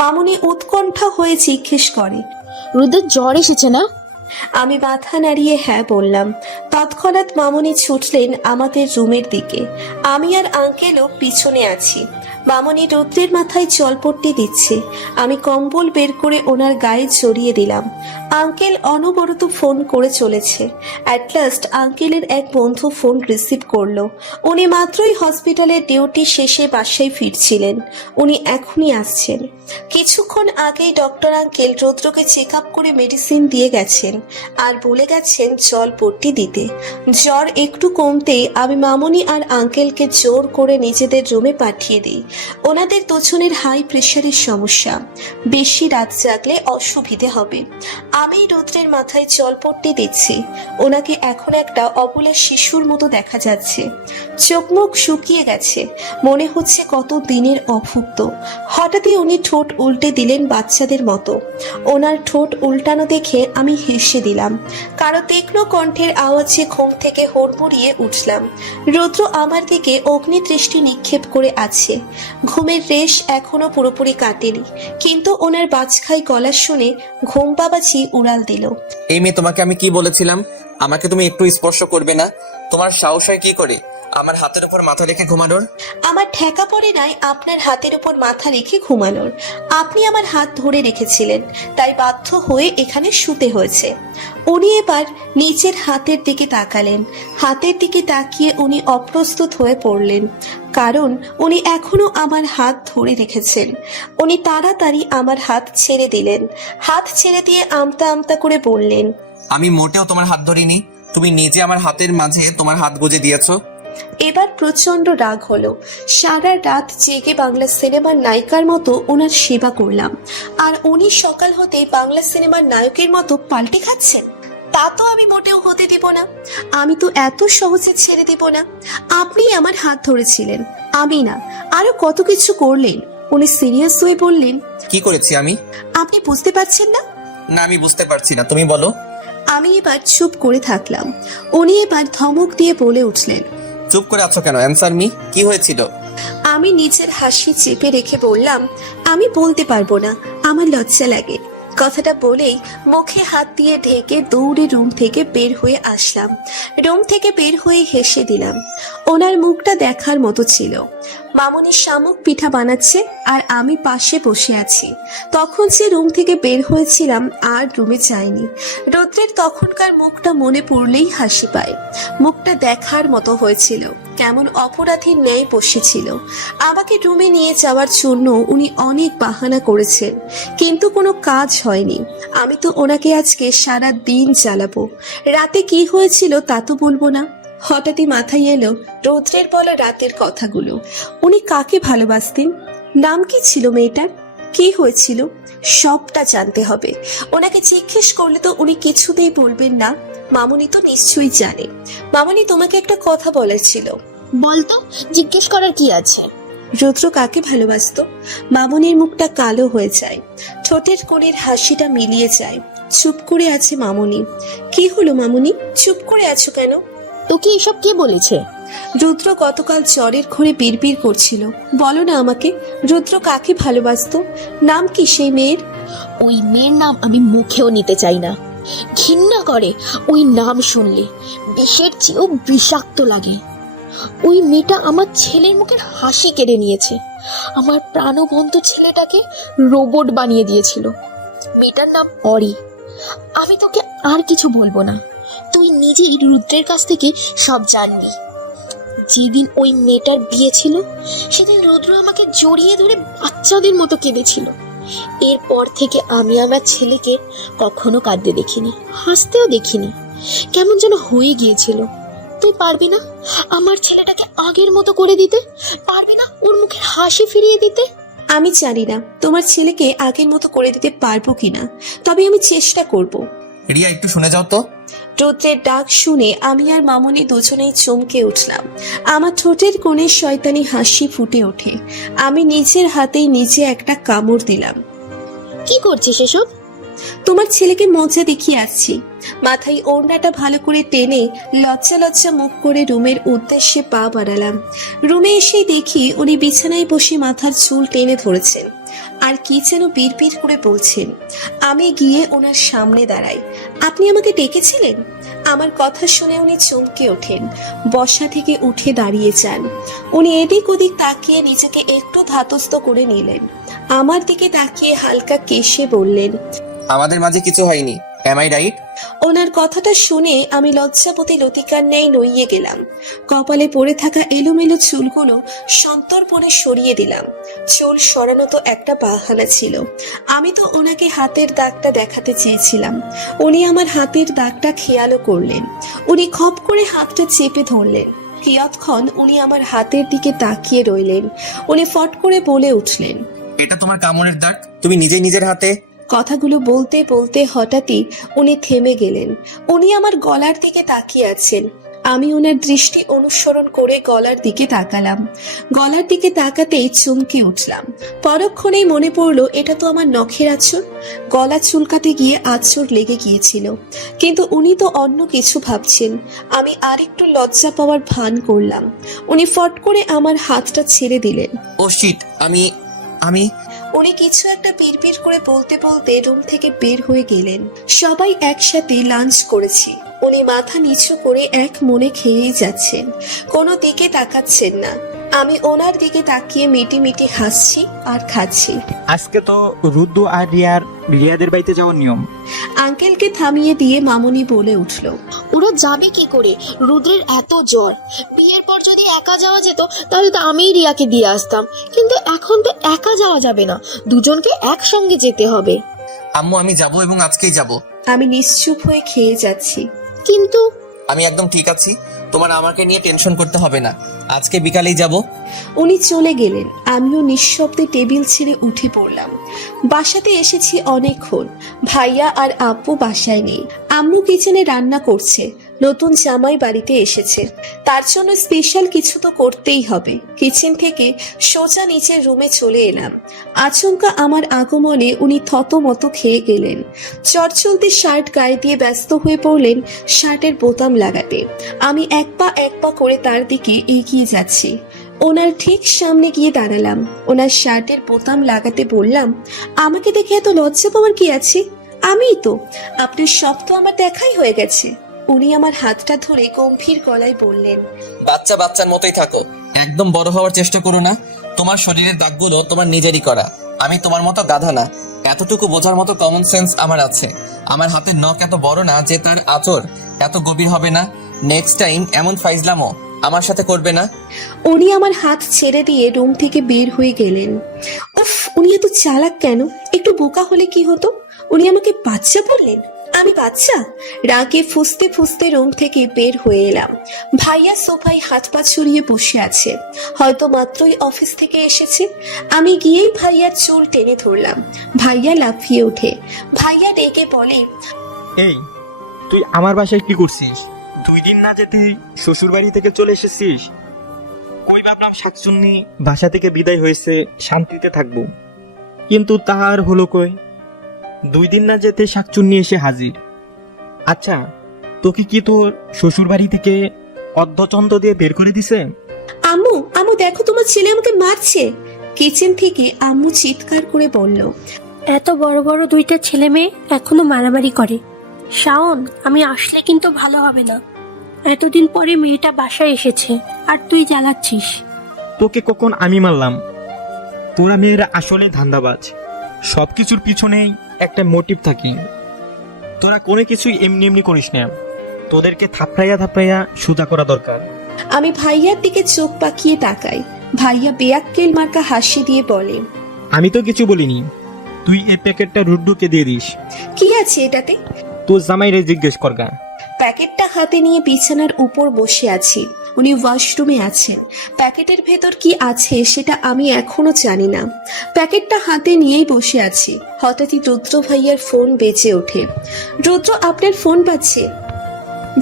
মামুনি উৎকণ্ঠা হয়ে জিজ্ঞেস করে, রুদ্রের জ্বর এসেছে না? আমি মাথা নাড়িয়ে হ্যাঁ বললাম। তৎক্ষণাৎ মামুনি ছুটলেন আমাদের রুমের দিকে। আমি আর আঙ্কেলও পিছনে আছি। মামুনি রুদ্রের মাথায় জলপট্টি দিচ্ছে। আমি কম্বল বের করে ওনার গায়ে জড়িয়ে দিলাম। আঙ্কেল অনবরত ফোন করে চলেছে। অ্যাট লাস্ট আঙ্কেলের এক বন্ধু ফোন রিসিভ করলো। উনি মাত্রই হসপিটালের ডিউটি শেষে বাসায় ফিরছিলেন। উনি এখনই আসছেন। কিছুক্ষণ আগেই ডক্টর আঙ্কেল রুদ্রকে চেক আপ করে মেডিসিন দিয়ে গেছেন আর বলে গেছেন জলপট্টি দিতে। জ্বর একটু কমতেই আমি মামুনি আর আঙ্কেলকে জোর করে নিজেদের রুমে পাঠিয়ে দিই। ওনাদের দুজনের হাই প্রেশারের সমস্যা, বেশি রাত জাগলে অসুবিধে হবে। আমি রুদ্রের মাথায় জলপট্টি দিচ্ছি। ওনাকে এখন একটা অবলা শিশুর মতো দেখা যাচ্ছে। চোখ মুখ শুকিয়ে গেছে, মনে হচ্ছে কত দিনের অভুক্ত। হঠাৎই উনি ঠোঁট উল্টে দিলেন বাচ্চাদের মতো। ওনার ঠোঁট উল্টানো দেখে আমি হেসে দিলাম। কারো তীক্ষ্ণ কণ্ঠের আওয়াজে ঘুম থেকে হুড়মুড়িয়ে উঠলাম। রুদ্র আমার দিকে অগ্নিদৃষ্টি নিক্ষেপ করে আছে। ঘুমের রেশ এখনো পুরোপুরি কাটেনি, কিন্তু ওনার বাজখাই গলা শুনে ঘুম বাবাজি উড়াল দিল। এই মেয়ে, তোমাকে আমি কি বলেছিলাম আমাকে তুমি একটু স্পর্শ করবে না? তোমার সাহস হয় কি করে আমার হাতের উপর মাথা রেখে ঘুমানোর? আমার ঠেকা পড়ে নাই আপনার হাতের উপর মাথা রেখে ঘুমানোর। আপনি আমার হাত ধরে রেখেছিলেন, তাই বাধ্য হয়ে এখানে শুতে হয়েছে। উনি এবার নিচের হাতের দিকে তাকালেন। হাতের দিকে তাকিয়ে উনি অপ্রস্তুত হয়ে পড়লেন, কারণ উনি এখনো আমার হাত ধরে রেখেছেন। উনি তাড়াতাড়ি আমার হাত ছেড়ে দিলেন। হাত ছেড়ে দিয়ে আমতা আমতা করে বললেন, আমি মোটেও তোমার হাত ধরিনি। তুমি নিজে আমার হাতের মাঝে তোমার হাত গুজে দিয়েছো। এবার প্রচন্ড রাগ হলো। সারা রাত জেগে বাংলা সিনেমার নায়িকার মতো ওনার সেবা করলাম, আর উনি সকাল হতেই বাংলা সিনেমার নায়কের মতো পাল্টে খাচ্ছেন। তা তো আমি মোটেও হতে দিব না। আমি তো এত সহজে ছেড়ে দিব না। আপনি আমার হাত ধরেছিলেন, আমি না। আরো কত কিছু করলেন। উনি সিরিয়াস হয়ে বললেন, কি করেছি আমি? আপনি বুঝতে পারছেন না? না, আমি বুঝতে পারছি না, তুমি বলো। আমি এবার চুপ করে থাকলাম। উনি এবার ধমক দিয়ে বলে উঠলেন, চুপ করে আছো কেন? অ্যান্সার মি, কি হয়েছিল? আমি নিজের হাসি চেপে রেখে বললাম, আমি বলতে পারবো না, আমার লজ্জা লাগে। কথাটা বলেই মুখে হাত দিয়ে ঢেকে দৌড়ে রুম থেকে বের হয়ে আসলাম। রুম থেকে বের হয়ে হেসে দিলাম। ওনার মুখটা দেখার মতো ছিল। মামনি শামুক পিঠা বানাচ্ছে আর আমি পাশে বসে আছি। তখন যে রুম থেকে বের হয়েছিলাম আর রুমে যাইনি। রৌদ্রের তখনকার মুখটা মনে পড়লেই হাসি পায়। মুখটা দেখার মতো হয়েছিল, কেমন অপরাধীর ন্যায় বসেছিল। আমাকে রুমে নিয়ে যাওয়ার জন্য উনি অনেক বাহানা করেছেন, কিন্তু কোনো কাজ হয়নি। আমি তো ওনাকে আজকে সারা দিন জ্বালাবো। রাতে কি হয়েছিল তা তো বলবো না। হঠাৎই মাথায় এলো রৌদ্রের বলা রাতের কথাগুলো। উনি কাকে ভালোবাসতেন, নাম কি ছিল মেয়েটার, কি হয়েছিল, সবটা জানতে হবে। ওনাকে জিজ্ঞেস করলে তো উনি কিছুতেই বলবেন না। মামুনি তো নিশ্চয়ই জানে। মামুনি, তোমাকে একটা কথা বলার ছিল। বলতো, জিজ্ঞেস করার কি আছে? রৌদ্র কাকে ভালোবাসতো? মামুনির মুখটা কালো হয়ে যায়, ঠোঁটের কোণের হাসিটা মিলিয়ে যায়। চুপ করে আছে মামুনি। কি হলো মামুনি, চুপ করে আছো কেন? তোকে এসব কে বলেছে? রুদ্র গতকাল জ্বরের ঘরে বিড়বিড় করছিল। বলো না আমাকে, রুদ্র কাকে ভালোবাসতো, নাম কি সেই মেয়ের? ওই মেয়ের নাম আমি মুখেও নিতে চাই না। ঘৃণা করে ওই নাম শুনলে, বিষের চেয়েও বিষাক্ত লাগে। ওই মেয়েটা আমার ছেলের মুখের হাসি কেড়ে নিয়েছে। আমার প্রাণবন্ত ছেলেটাকে রোবট বানিয়ে দিয়েছিল। মেয়েটার নাম অরি। আমি তোকে আর কিছু বলবো না, তুই নিজেই রুদ্রের কাছ থেকে সব জানবি। যেদিন ওই মেয়েটার বিয়ে ছিল, সেদিন রুদ্র আমাকে জড়িয়ে ধরে বাচ্চাদের মতো কেঁদেছিল। এরপর থেকে আমি আমার ছেলেকে কখনো কাঁদতে দেখিনি, হাসতেও দেখিনি। কেমন যেন হয়ে গিয়েছিল। তুই পারবি না আমার ছেলেটাকে আগের মতো করে দিতে? পারবি না ওর মুখের হাসি ফিরিয়ে দিতে? আমি জানি না তোমার ছেলেকে আগের মতো করে দিতে পারবো কিনা, তবে আমি চেষ্টা করব। রিয়া, একটু শুনে যাও তো। রৌদ্রের ডাক শুনে আমি আর মামুনি দুজনেই চমকে উঠলাম। আমার ঠোঁটের কোণে শয়তানি হাসি ফুটে ওঠে। আমি নিজের হাতেই নিজে একটা কামড় দিলাম। কি করছিস এসব? তোমার ছেলেকে মজা দেখিয়ে আসছি। মাথায় ওড়নাটা ভালো করে টেনে লজ্জা লজ্জা মুখ করে রুমের উদ্দেশ্যে পা বাড়ালাম। রুমে এসেই দেখি উনি বিছানায় বসে মাথার চুল টেনে ধরেছেন আর কি যেন বিড়বিড় করে বলছেন। আমি গিয়ে ওনার সামনে দাঁড়াই। আপনি আমাকে ডেকেছিলেন? আমার কথা শুনে উনি চমকে ওঠেন, বসা থেকে উঠে দাঁড়িয়ে যান। উনি এদিক ওদিক তাকিয়ে নিজেকে একটু ধাতস্থ করে নিলেন। আমার দিকে তাকিয়ে হালকা কেশে বললেন, আমাদের মাঝে কিছু হয়নি, এম আই রাইট? ওনার কথাটা শুনে আমি লজ্জাপতি লতিকার ন্যায় নইয়ে গেলাম। কপালে পড়ে থাকা এলোমেলো চুলগুলো সন্তর্পণে সরিয়ে দিলাম। চুল সরানো তো একটা বাহানা ছিল। আমি তো ওনাকে হাতের দাগটা দেখাতে চেয়েছিলাম। উনি আমার হাতের দাগটা খেয়ালও করলেন। উনি খপ করে হাতটা চেপে ধরলেন। কিয়ৎক্ষণ উনি আমার হাতের দিকে তাকিয়ে রইলেন। উনি ফট করে বলে উঠলেন, এটা তোমার কামড়ের দাগ? তুমি নিজেই নিজের হাতে? কথাগুলো বলতে বলতে হঠাৎই উনি থেমে গেলেন। উনি আমার গলার দিকে তাকিয়ে আছেন। আমি ওনার দৃষ্টি অনুসরণ করে গলার দিকে তাকালাম। গলার দিকে তাকাতেই চমকে উঠলাম। পরক্ষণেই মনে পড়লো এটা তো আমার নখের আঁচড়। গলা চুলকাতে গিয়ে আঁচড় লেগে গিয়েছিল, কিন্তু উনি তো অন্য কিছু ভাবছেন। আমি আরেকটু লজ্জা পাওয়ার ভান করলাম। উনি ফট করে আমার হাতটা ছেড়ে দিলেন। ও শিট, আমি আমি উনি কিছু একটা বিড়বিড় করে বলতে বলতে রুম থেকে বের হয়ে গেলেন। সবাই একসাথে লাঞ্চ করেছি। উনি মাথা নিচু করে এক মনে খেয়েই যাচ্ছেন, কোনো দিকে তাকাচ্ছেন না। আমি ওনার দিকে তাকিয়ে মিটি মিটি হাসছি আর খাচ্ছি। আজকে তো রুদ্র আর রিয়াদের বাড়িতে যাওয়ার নিয়ম। আঙ্কেলকে থামিয়ে দিয়ে মামুনি বলে উঠল, ওরা যাবে কি করে? রুদ্রের এত জ্বর। বিয়ের পর যদি একা যাওয়া যেত তাহলে তো আমিই রিয়াকে দিয়ে আসতাম, কিন্তু এখন তো একা যাওয়া যাবে না, দুজনকে একসঙ্গে যেতে হবে। আম্মু, আমি যাব এবং আজকেই যাব। আমি নিশ্চুপ হয়ে খেয়ে যাচ্ছি। কিন্তু আমি একদম ঠিক আছি, তোমার আমাকে নিয়ে টেনশন করতে হবে না, আজকে বিকালেই যাব। উনি চলে গেলেন। আমিও নিঃশব্দে টেবিল ছেড়ে উঠে পড়লাম। বাসাতে এসেছি অনেকক্ষণ। ভাইয়া আর আব্বু বাসায় নেই। আম্মু কিচেনে রান্না করছে। নতুন জামাই বাড়িতে এসেছে, তার জন্য স্পেশাল কিছু তো করতেই হবে। কিচেন থেকে সোজা নিচের রুমে চলে এলাম। আচমকা আমার আগমনে উনি থতমত খেয়ে গেলেন। চটচলতি শার্ট গায়ে দিয়ে ব্যস্ত হয়ে পড়লেন শার্টের বোতাম লাগাতে। আমি এক পা করে তার দিকে এগিয়ে যাচ্ছি। ওনার ঠিক সামনে গিয়ে দাঁড়ালাম। ওনার শার্টের বোতাম লাগাতে বললাম, আমাকে দেখে এত লজ্জা পাওয়ার কি আছে? আমিই তো। আপনার সব তো আমার দেখাই হয়ে গেছে। উনি আমার হাতটা ধরে গম্ভীর গলায় বললেন, বাচ্চা বাচ্চার মতোই থাকো, একদম বড় হওয়ার চেষ্টা করো না। তোমার শরীরের দাগগুলো তোমার নিজেরই করা। আমি তোমার মতো গাধা না, এতটুকু বোঝার মতো কমন সেন্স আমার আছে। আমার হাতের নখ এত বড় না যে তার আঁচড় এত গভীর হবে না। নেক্সট টাইম এমন ফাইজলামো আমার সাথে করবে না। উনি আমার হাত ছেড়ে দিয়ে রুম থেকে বের হয়ে গেলেন। উফ, উনি এত চালাক কেন? একটু বোকা হলে কি হতো? উনি আমাকে বাচ্চা বললেন? আমি বাচ্চা? রাগে ফুসতে ফুসতে রুম থেকে বের হয়ে এলাম। ভাইয়া সোফায় হাত পা ছড়িয়ে বসে আছে, হয়তো মাত্রই অফিস থেকে এসেছে। আমি গিয়েই ভাইয়ার চুল টেনে ধরলাম। ভাইয়া লাফিয়ে ওঠে। ভাইয়া ডেকে বলে, এই, তুই আমার বাসায় কি করছিস? 2 দিন না যেতে শ্বশুর বাড়ি থেকে চলে এসেছিস। কই ভাবলাম শাকচুন্নি বাসা থেকে বিদায় হয়েছে, শান্তিতে থাকবো, কিন্তু তার হলো কই? 2 দিন না যেতে শাকচুন্নি এসে হাজির। আচ্ছা, তোকে কি তোর শ্বশুর বাড়ি থেকে অর্ধচন্দ্র দিয়ে বের করে দিছে? আম্মু আম্মু দেখো, তোমার ছেলে আমাকে মারছে। কিচেন থেকে আম্মু চিৎকার করে বলল, এত বড় বড় 2টা ছেলে মেয়ে এখনো মারামারি করে। শাওন, আমি আসলে কিন্তু ভালো হবে না। এতদিন পরে মেয়েটা বাসায় এসেছে আর তুই জ্বালাচ্ছিস। তোকে কখন আমি মারলাম? তোরা মেয়েরা আসলে ধান্দাবাজ। সবকিছুর পিছনেই একটা মোটিভ থাকি। তোরা কোনো কিছুই এমনি এমনি করিস না, তোদেরকে থাপড়াইয়া থাপড়াইয়া সোজা করা দরকার। আমি ভাইয়ার দিকে চোখ পাকিয়ে তাকাই। ভাইয়া বেয়াক্কেল মার্কা হাসি দিয়ে বলে, আমি তো কিছু বলিনি, তুই এই প্যাকেটটা রুড্ডুকে দিয়ে দিস। কি আছে এটাতে? তোর জামাইরে জিজ্ঞেস করগা। প্যাকেটটা হাতে নিয়ে বিছানার উপর বসে আছি। উনি ওয়াশরুমে আছেন। প্যাকেটের ভেতর কি আছে সেটা আমি এখনো জানি না। প্যাকেটটা হাতে নিয়েই বসে আছি। হঠাৎই রুদ্র ভাইয়ার ফোন বেজে ওঠে। রুদ্র, আপনার ফোন বাজছে।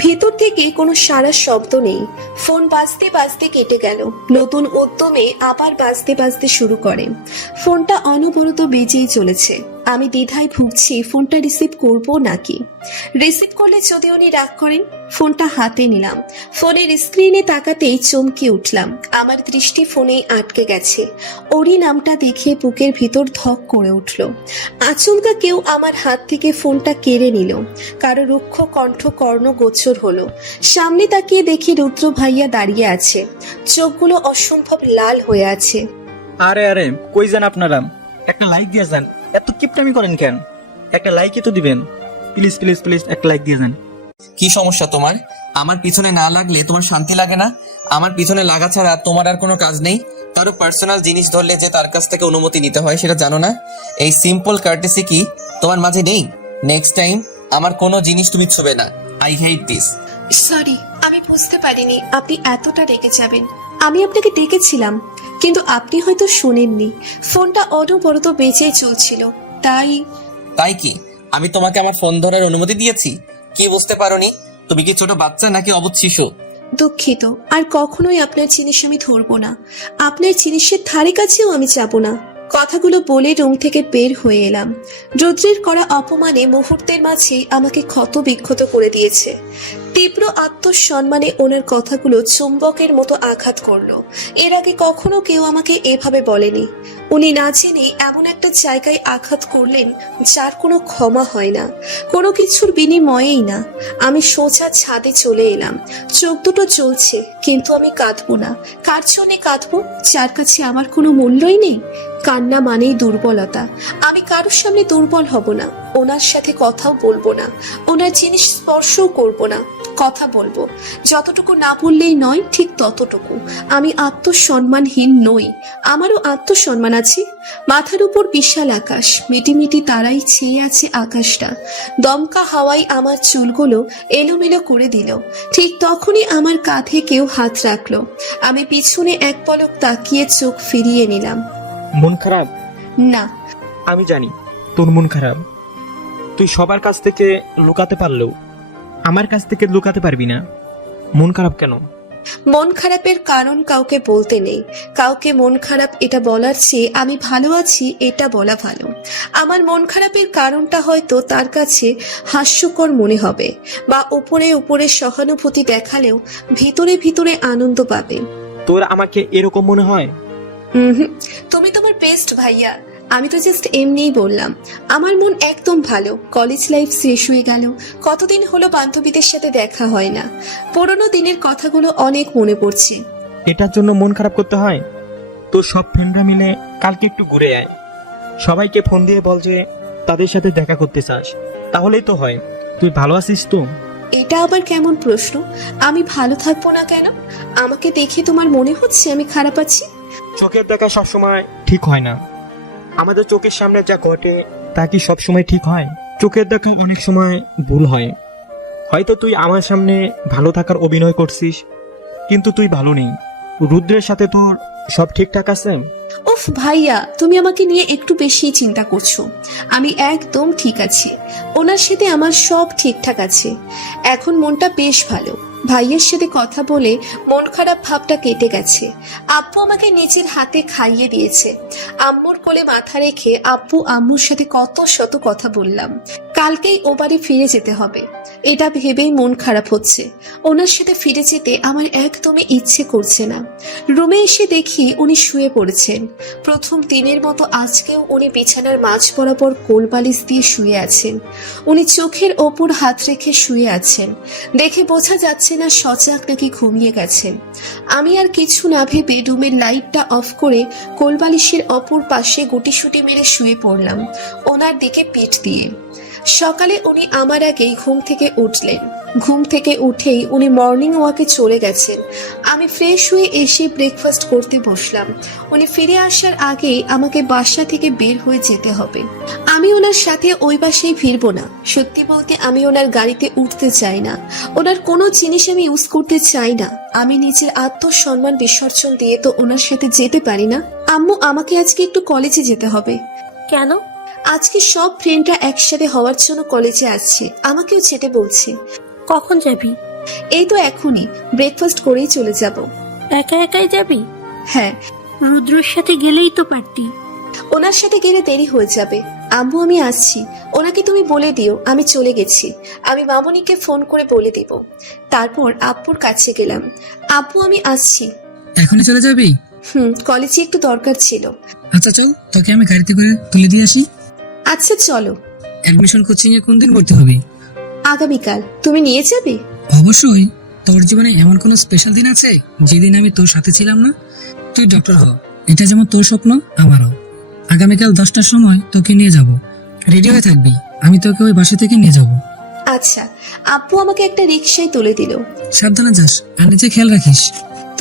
ভেতর থেকে কোনো সারা শব্দ নেই। ফোন বাজতে বাজতে কেটে গেল। নতুন উদ্যমে আবার বাজতে বাজতে শুরু করে। ফোনটা অনবরত বেজেই চলেছে। আমি দ্বিধায় ভুগছি ফোনটা রিসিভ করব নাকি। রিসিভ করলে যদি উনি রাগ করেন। ফোনটা হাতে নিলাম। ফোনের স্ক্রিনে তাকাতেই চমকে উঠলাম। আমার দৃষ্টি ফোনেই আটকে গেছে। ওরই নামটা দেখে বুকের ভিতর ধক করে উঠল। আচমকা কেউ আমার হাত থেকে ফোনটা কেড়ে নিল। কারো রুক্ষ কণ্ঠ কর্ণগোচর হলো। সামনে তাকিয়ে দেখি রুদ্র ভাইয়া দাঁড়িয়ে আছে। চোখগুলো অসম্ভব লাল হয়ে আছে। আরে আরে, কই যান আপনারা? একটা লাইক দিয়ে যান। এত কিপটামি করেন কেন? একটা লাইকই তো দিবেন। প্লিজ প্লিজ প্লিজ একটা লাইক দিয়ে যান। কি সমস্যা তোমার? আমার পিছনে না লাগলে তোমার শান্তি লাগে না? আমার পিছনে লাগা ছাড়া তোমার আর কোনো কাজ নেই? কারো পার্সোনাল জিনিস ধরলে যে তার কাছ থেকে অনুমতি নিতে হয় সেটা জানো না? এই সিম্পল কার্টেসি কি তোমার মাঝে নেই? নেক্সট টাইম আমার কোনো জিনিস তুমি ছুবে না। I hate this. সরি, আমি বুঝতে পারিনি আপনি এতটা রেগে যাবেন। আমি আপনাকে ডেকেছিলাম, কিন্তু আপনি হয়তো শুনেননি। ফোনটা অনবরত বেজেই চলছিল, তাই কি আমি তোমাকে আমার ফোন ধরার অনুমতি দিয়েছি? কি বুঝতে পারোনি? তুমি কি ছোট বাচ্চা নাকি অবুঝ শিশু? দুঃখিত। আর কখনোই আপনার জিনিস আমি ধরবো না। আপনার জিনিসের ধারে কাছেও আমি যাব না। কথাগুলো বলে রুম থেকে বের হয়ে এলাম। রুদ্রের করা অপমানে মুহূর্তের মাঝে আমাকে ক্ষত বিক্ষত করে দিয়েছে। তীব্র আত্মসম্মানে ওনার কথাগুলো চুম্বকের মতো আঘাত করলো। এর আগে কখনো কেউ আমাকে এভাবে বলেনি। উনি না জেনে এমন একটা জায়গায় আঘাত করলেন যার কোনো ক্ষমা হয় না, কোনো কিছুর বিনিময়েই না। আমি সোজা ছাদে চলে এলাম। চোখ দুটো জ্বলছে, কিন্তু আমি কাঁদবো না। কার জন্যে কাঁদবো? যার কাছে আমার কোনো মূল্যই নেই। কান্না মানেই দুর্বলতা। আমি কারোর সামনে দুর্বল হব না। ওনার সাথে কথাও বলবো না, ওনার জিনিস স্পর্শও করবো না। কথা বলবো, যতটুকু না বললেই নয় ঠিক ততটুকু। আমি আত্মসম্মানহীন নই, আমারও আত্মসম্মান আছে। মাথার উপর বিশাল আকাশ, মিটিমিটি তারাই ছেয়ে আছে আকাশটা। দমকা হাওয়ায় আমার চুলগুলো এলোমেলো করে দিল। ঠিক তখনই আমার কাঁধে কেউ হাত রাখলো। আমি পিছনে এক পলক তাকিয়ে চোখ ফিরিয়ে নিলাম। মন খারাপ? না। আমি জানি তোর মন খারাপ। তুই সবার কাছ থেকে লুকাতে পারলেও আমার কাছ থেকে লুকাতে পারবি না। মন খারাপ কেন? মন খারাপের কারণ কাউকে বলতে নেই। কাউকে মন খারাপ এটা বলার চেয়ে আমি ভালো আছি এটা বলা ভালো। আমার মন খারাপের কারণটা হয়তো তার কাছে হাস্যকর মনে হবে, বা উপরে উপরে সহানুভূতি দেখালেও ভিতরে ভিতরে আনন্দ পাবে। তোর আমাকে এরকম মনে হয়? হুম, তুমি তোমার বেস্ট ভাইয়া। আমি তো জাস্ট এমনিই বললাম। আমার মন একদম ভালো। কলেজ লাইফ শেষ হয়ে গেল, কতদিন হলো বান্ধবীদের সাথে দেখা হয় না। পুরোনো দিনের কথাগুলো অনেক মনে পড়ছে। এটার জন্য মন খারাপ করতে হয়? তোর সব ফ্রেন্ডরা মিলে কালকে একটু ঘুরে আয়। সবাইকে ফোন দিয়ে বল যে তাদের সাথে দেখা করতে চাস, তাহলেই তো হয়। তুই ভালো আছিস তো? এটা আবার কেমন প্রশ্ন? আমি ভালো থাকবো না কেন? আমাকে দেখে তোমার মনে হচ্ছে আমি খারাপ আছি? চোখের দেখা সবসময় ঠিক হয় না। আমাদের চোখের সামনে যা ঘটে তা কি সবসময় ঠিক হয়? চোখের দেখা অনেক সময় ভুল হয়। হয়তো তুই আমার সামনে ভালো থাকার অভিনয় করছিস, কিন্তু তুই ভালো নেই। রুদ্রের সাথে তোর সব ঠিকঠাক আছে? উফ ভাইয়া, তুমি আমাকে নিয়ে একটু বেশি চিন্তা করছো। আমি একদম ঠিক আছি। ওনার সাথে আমার সব ঠিকঠাক আছে। এখন মনটা বেশ ভালো। ভাইয়ের সাথে কথা বলে মন খারাপ ভাবটা কেটে গেছে। আব্বু আমাকে নিজের হাতে খাইয়ে দিয়েছে। আম্মুর কোলে মাথা রেখে আব্বু আম্মুর সাথে কত শত কথা বললাম। কালকেই ও বাড়ি ফিরে যেতে হবে, এটা ভেবেই মন খারাপ হচ্ছে। ওনার সাথে ফিরে যেতে আমার একদমই ইচ্ছে করছে না। রুমে এসে দেখি উনি শুয়ে পড়েছেন। প্রথম দিনের মতো আজকেও উনি বিছানার মাঝ বরাবর কোলবালিশ দিয়ে শুয়ে আছেন। উনি চোখের ওপর হাত রেখে শুয়ে আছেন। দেখে বোঝা যাচ্ছে না সজাগ নাকি ঘুমিয়ে গেছেন। আমি আর কিছু না ভেবে রুমের লাইটটা অফ করে কোলবালিশের অপর পাশে গুটিসুটি মেরে শুয়ে পড়লাম, ওনার দিকে পিঠ দিয়ে। সকালে উনি আমার আগেই ঘুম থেকে উঠলেন। ঘুম থেকে উঠেই উনি মর্নিং ওয়াকে চলে গেছেন। আমি ফ্রেশ হয়ে এসে ব্রেকফাস্ট করতে বসলাম। উনি ফিরে আসার আগেই আমাকে বাসা থেকে বের হয়ে যেতে হবে। আমি ওনার সাথে ওই বাসায় ফিরবো না। সত্যি বলতে আমি ওনার গাড়িতে উঠতে চাই না। ওনার কোনো জিনিস আমি ইউজ করতে চাই না। আমি নিজের আত্মসম্মান বিসর্জন দিয়ে তো ওনার সাথে যেতে পারি না। আম্মু, আমাকে আজকে একটু কলেজে যেতে হবে। কেন? আজকে সব ফ্রেন্ডরা একসাথে হওয়ার জন্য কলেজে আসছে, আমাকেও যেতে বলছে। কখন যাবি? এই তো এখনই, ব্রেকফাস্ট করেই চলে যাব। একা একাই যাবি? হ্যাঁ। রুদ্রর সাথে গেলেই তো পারতি। ওনার সাথে গেলে দেরি হয়ে যাবে। আম্মু, আমি আসছি। ওনাকে তুমি বলে দিও আমি চলে গেছি। আমি মামনিকে ফোন করে বলে দেব। তারপর আব্বুর কাছে গেলাম। আব্বু, আমি আসছি। এখনই চলে যাবি? কলেজে একটু দরকার ছিল। আচ্ছা চল, তোকে আমি গাড়িতে করে তুলে দিয়ে আসি। আচ্ছা চলো। অ্যাডমিশন কোচিং এ কোন দিন ভর্তি হবি? আগামীকাল। তুমি নিয়ে যাবে? অবশ্যই। তোর জীবনে এমন কোনো স্পেশাল দিন আছে যেদিন আমি তোর সাথে ছিলাম না? তুই ডক্টর হ, এটা যেমন তোর স্বপ্ন আমারও। আগামীকাল 10টার সময় তোকে নিয়ে যাব। রেডি হয়ে থাকবি, আমি তোকে ওই বাসা থেকে নিয়ে যাব। আচ্ছা। আব্বু আমাকে একটা রিকশায় তুলে দিল। সাবধানে যাস আর নিজে খেয়াল রাখিস।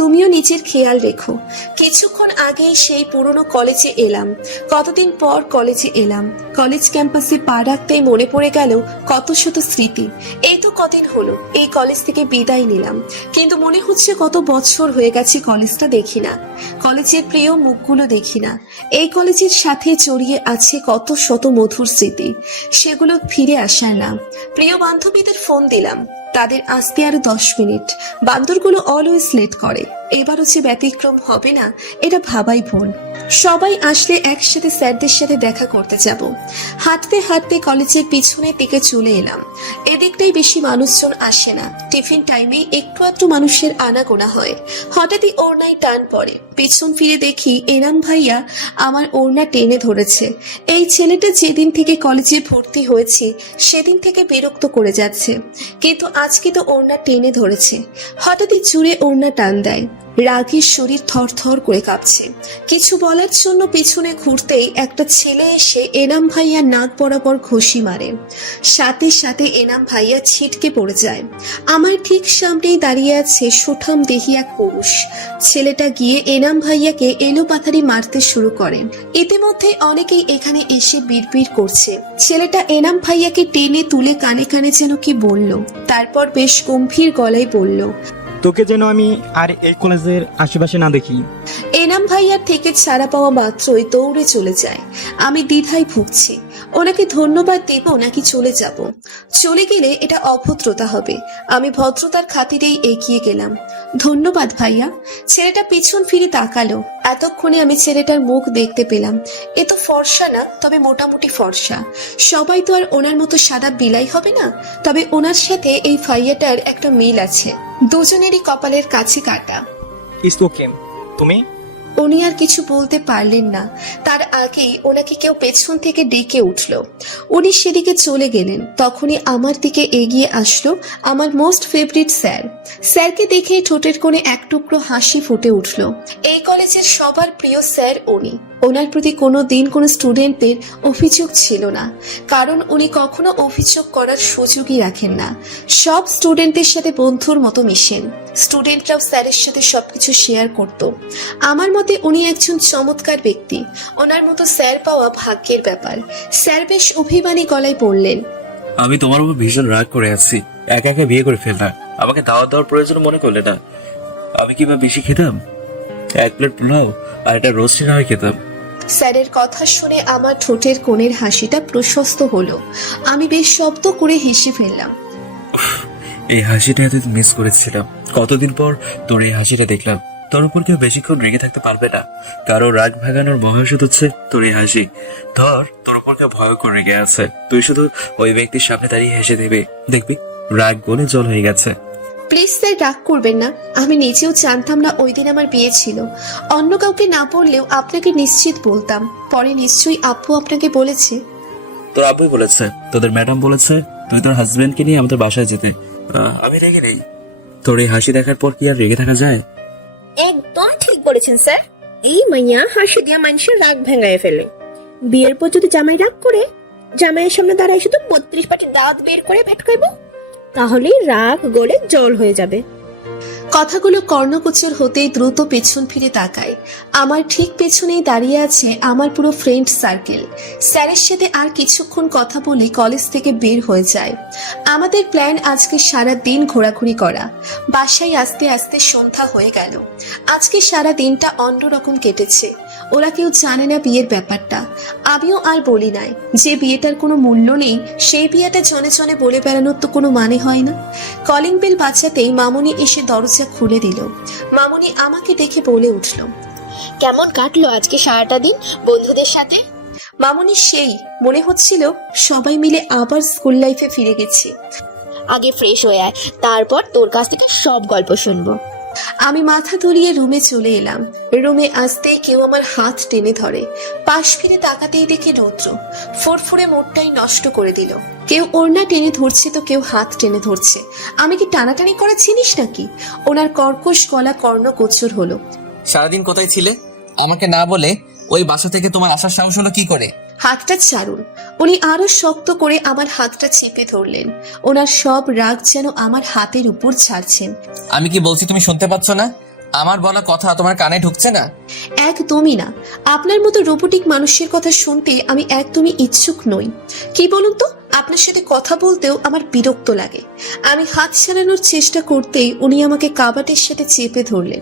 তুমিও নিজের খেয়াল রেখো। কিছুক্ষণ আগেই সেই পুরনো কলেজে এলাম। কতদিন পর কলেজে এলাম। কলেজ ক্যাম্পাসে পা রাখতেই মনে পড়ে গেল কত শত স্মৃতি। এই তো কদিন হলো এই কলেজ থেকে বিদায় নিলাম, কিন্তু মনে হচ্ছে কত বছর হয়ে গেছে কলেজটা দেখি না। কলেজের প্রিয় মুখগুলো দেখি না। এই কলেজের সাথে জড়িয়ে আছে কত শত মধুর স্মৃতি, সেগুলো ফিরে আসার নাম। প্রিয় বান্ধবীদের ফোন দিলাম, তাদের আসতে আরো 10 মিনিট। বান্দরগুলো অলওয়েজ লেট করে, এবারও যে ব্যতিক্রম হবে না এটা ভাবাই ভুল। সবাই আসলে একসাথে স্যারদের সাথে দেখা করতে যাব। হাঁটতে হাঁটতে কলেজের পিছনের দিকে চলে এলাম। এদিকটাই বেশি মানুষজন আসে না। টিফিন টাইমে একটু একটু মানুষের আনাগোনা হয়। হঠাৎই ওড়নায় টান পড়ে। পিছন ফিরে দেখি এনাম ভাইয়া আমার ওড়না টেনে ধরেছে। এই ছেলেটা যেদিন থেকে কলেজে ভর্তি হয়েছে সেদিন থেকে বিরক্ত করে যাচ্ছে, কিন্তু আজকে তো ওড়না টেনে ধরেছে। হঠাৎই জুড়ে ওড়না টান দেয়। রাগের শরীর থরথর করে কাঁপছে। কিছু বলার জন্য পিছনে ঘুরতেই একটা ছেলে এসে এনাম ভাইয়ার নাক বরাবর ঘষি মারে। সাথে সাথে এনাম ভাইয়া ছিটকে পড়ে যায়। আমার ঠিক সামনেই দাঁড়িয়ে আছে সুঠাম দেহি এক পুরুষ। ছেলেটা গিয়ে এনাম ভাইয়াকে এলোপাথারি মারতে শুরু করে। ইতিমধ্যে অনেকেই এখানে এসে বিড়বিড় করছে। ছেলেটা এনাম ভাইয়াকে টেনে তুলে কানে কানে যেন কি বলল, তারপর বেশ গম্ভীর গলায় বলল, তোকে যেন আমি আর এই কলেজের আশেপাশে না দেখি। এনাম ভাইয়ার থেকে ছাড়া পাওয়া মাত্রই দৌড়ে চলে যায়। আমি দ্বিধায় ভুগছি, ওনাকে ধন্যবাদ দেব নাকি চলে যাব। চলে গেলে এটা অভদ্রতা হবে। আমি ভদ্রতার খাতিরেই এগিয়ে গেলাম। ধন্যবাদ ভাইয়া। ছেলেটা পিছন ফিরে তাকালো। এতক্ষণে আমি ছেলেটার মুখ দেখতে পেলাম। এ তো ফর্সা না, তবে মোটামুটি ফর্সা। সবাই তো আর ওনার মতো সাদা বিলাই হবে না, তবে ওনার সাথে এই ভাইয়াটার একটা মিল আছে। দুজনেরই কপালের কাছে কাটা। ইস ওকে। তুমি? উনি আর কিছু বলতে পারলেন না। তার আগেই ওনাকে কেউ পেছন থেকে ডেকে উঠল। উনি সেদিকে চলে গেলেন। তখনই আমার দিকে এগিয়ে আসলো আমার মোস্ট ফেভারিট স্যার। স্যারকে দেখে ঠোঁটের কোণে এক টুকরো হাসি ফুটে উঠল। এই কলেজের সবার প্রিয় স্যার উনি। ওনার প্রতি কোনো দিন কোনো স্টুডেন্টের অভিযোগ ছিল না, কারণ উনি কখনো অভিযোগ করার সুযোগই রাখেন না। সব স্টুডেন্টের সাথে বন্ধুর মতো মিশেন। স্টুডেন্টরাও স্যারের সাথে সবকিছু শেয়ার করত। আমার মতে উনি একজন চমৎকার ব্যক্তি। ওনার মতো স্যার পাওয়া ভাগ্যের ব্যাপার। স্যার বেশ অভিমানী গলায় বললেন, আমি তোমার উপর ভীষণ রাগ করে আছি। একা একা বিয়ে করে ফেললাম, আমাকে দাওয়াত দেওয়ার প্রয়োজন মনে করলে না। আমি কি বা বেশি খেতাম? 1 প্লেট পোলাও আর একটা রোস্টি না হয় খেতাম। স্যারের কথা শুনে আমার ঠোঁটের কোণের হাসিটা প্রশস্ত হলো। আমি বেশ শব্দ করে হেসে ফেললাম। এই হাসিটা এতদিন মিস করেছিলাম। কতদিন পর তোর এই হাসিটা দেখলাম। তোর উপর কেউ বেশিক্ষণ রেগে থাকতে পারবে না। কারো রাগ ভাগানোর মহাষত হচ্ছে তোর এই হাসি। তোর উপর কেউ ভয়ঙ্কর রেগে আছে। তুই শুধু ওই ব্যক্তির সামনে দাঁড়িয়ে হেসে দেবে, দেখবি রাগ গলে জল হয়ে গেছে। প্লিজ স্যার, রাগ করবেন না। আমি নিজেও জানতাম না ওই দিন আমার বিয়ে ছিল। অন্য কাউকে না বললেও আপনাকে নিশ্চিত বলতাম। পরে নিশ্চয়ই আব্বু আপনাকে বলেছে। তোর আব্বুই বলেছে, তোদের ম্যাডাম বলেছে তুই তোর হাজবেন্ডকে নিয়ে আমাদের বাসায় যেতে। আমি রেগে নেই। তোর এই হাসি দেখার পর কি আর রেগে থাকা যায়? একদম ঠিক বলেছেন স্যার। এই মাইয়া হাসি দিয়া মানুষের রাগ ভেঙায় ফেলে। বিয়ের পর যদি জামাই রাগ করে, জামাইয়ের সামনে দাঁড়ায় শুধু 32 পাটি দাঁত বের করে ভেটকাইব, তাহলেই রাগ গলে জল হয়ে যাবে। কথাগুলো কর্ণগোচর হতেই দ্রুত পেছন ফিরে তাকায়। আমার ঠিক পেছনেই দাঁড়িয়ে আছে আমার পুরো ফ্রেন্ড সার্কেল। স্যারের সাথে আর কিছুক্ষণ কথা বলে কলেজ থেকে বের হয়ে যায়। আমাদের প্ল্যান আজকে সারা দিন ঘোরাঘুরি করা। বাসায় আসতে আসতে সন্ধ্যা হয়ে গেল। আজকে সারা দিনটা অন্যরকম কেটেছে। ওরা কেউ জানে না বিয়ের ব্যাপারটা। আমিও আর বলি নাই। যে বিয়েটার কোনো মূল্য নেই, সেই বিয়েটা জনে জনে বলে বেড়ানোর তো কোনো মানে হয় না। কলিং বেল বাজাতেই মামুনি এসে দরজা খুলে দিল। মামুনি আমাকে দেখে বলে উঠল, কেমন কাটলো আজকে সারাটা দিন বন্ধুদের সাথে? মামুনি সেই মনে হচ্ছিল সবাই মিলে আবার স্কুল লাইফে ফিরে গেছি। আগে ফ্রেশ হয়ে আয়, তারপর তোর কাছ থেকে সব গল্প শুনবো। আমি মাথা তুলিয়ে রুমে চলে এলাম। রুমে আসতেই কেউ আমার হাত টেনে ধরে। পাশ ফিরে তাকাতেই দেখি রৌদ্র। ফুরফুরে মোড়টাই নষ্ট করে দিল। কেউ ওড়না টেনে ধরছে তো কেউ হাত টেনে ধরছে। আমি কি টানাটানি করা চিনিস নাকি? ওনার কর্কশ গলা কর্ণগোচর হলো। সারাদিন কোথায় ছিলে? আমাকে না বলে ওই বাসা থেকে তোমার আসার সাহস হলো কি করে? হাতটা ছাড়ুন। উনি আরো শক্ত করে আমার হাতটা চেপে ধরলেন। ওনার সব রাগ যেন আমার হাতের উপর ছাড়ছেন। আমি কি বলছি তুমি শুনতে পাচ্ছ না? আমার বলা কথা তোমার কানে ঢুকছে না? একদমই না। আপনার মতো রোবোটিক মানুষের কথা শুনতে আমি একদমই ইচ্ছুক নই। কি বলুন তো, আপনার সাথে কথা বলতেও আমার বিরক্ত লাগে। আমি হাত ছাড়ানোর চেষ্টা করতেই উনি আমাকে কাবাটের সাথে চেপে ধরলেন।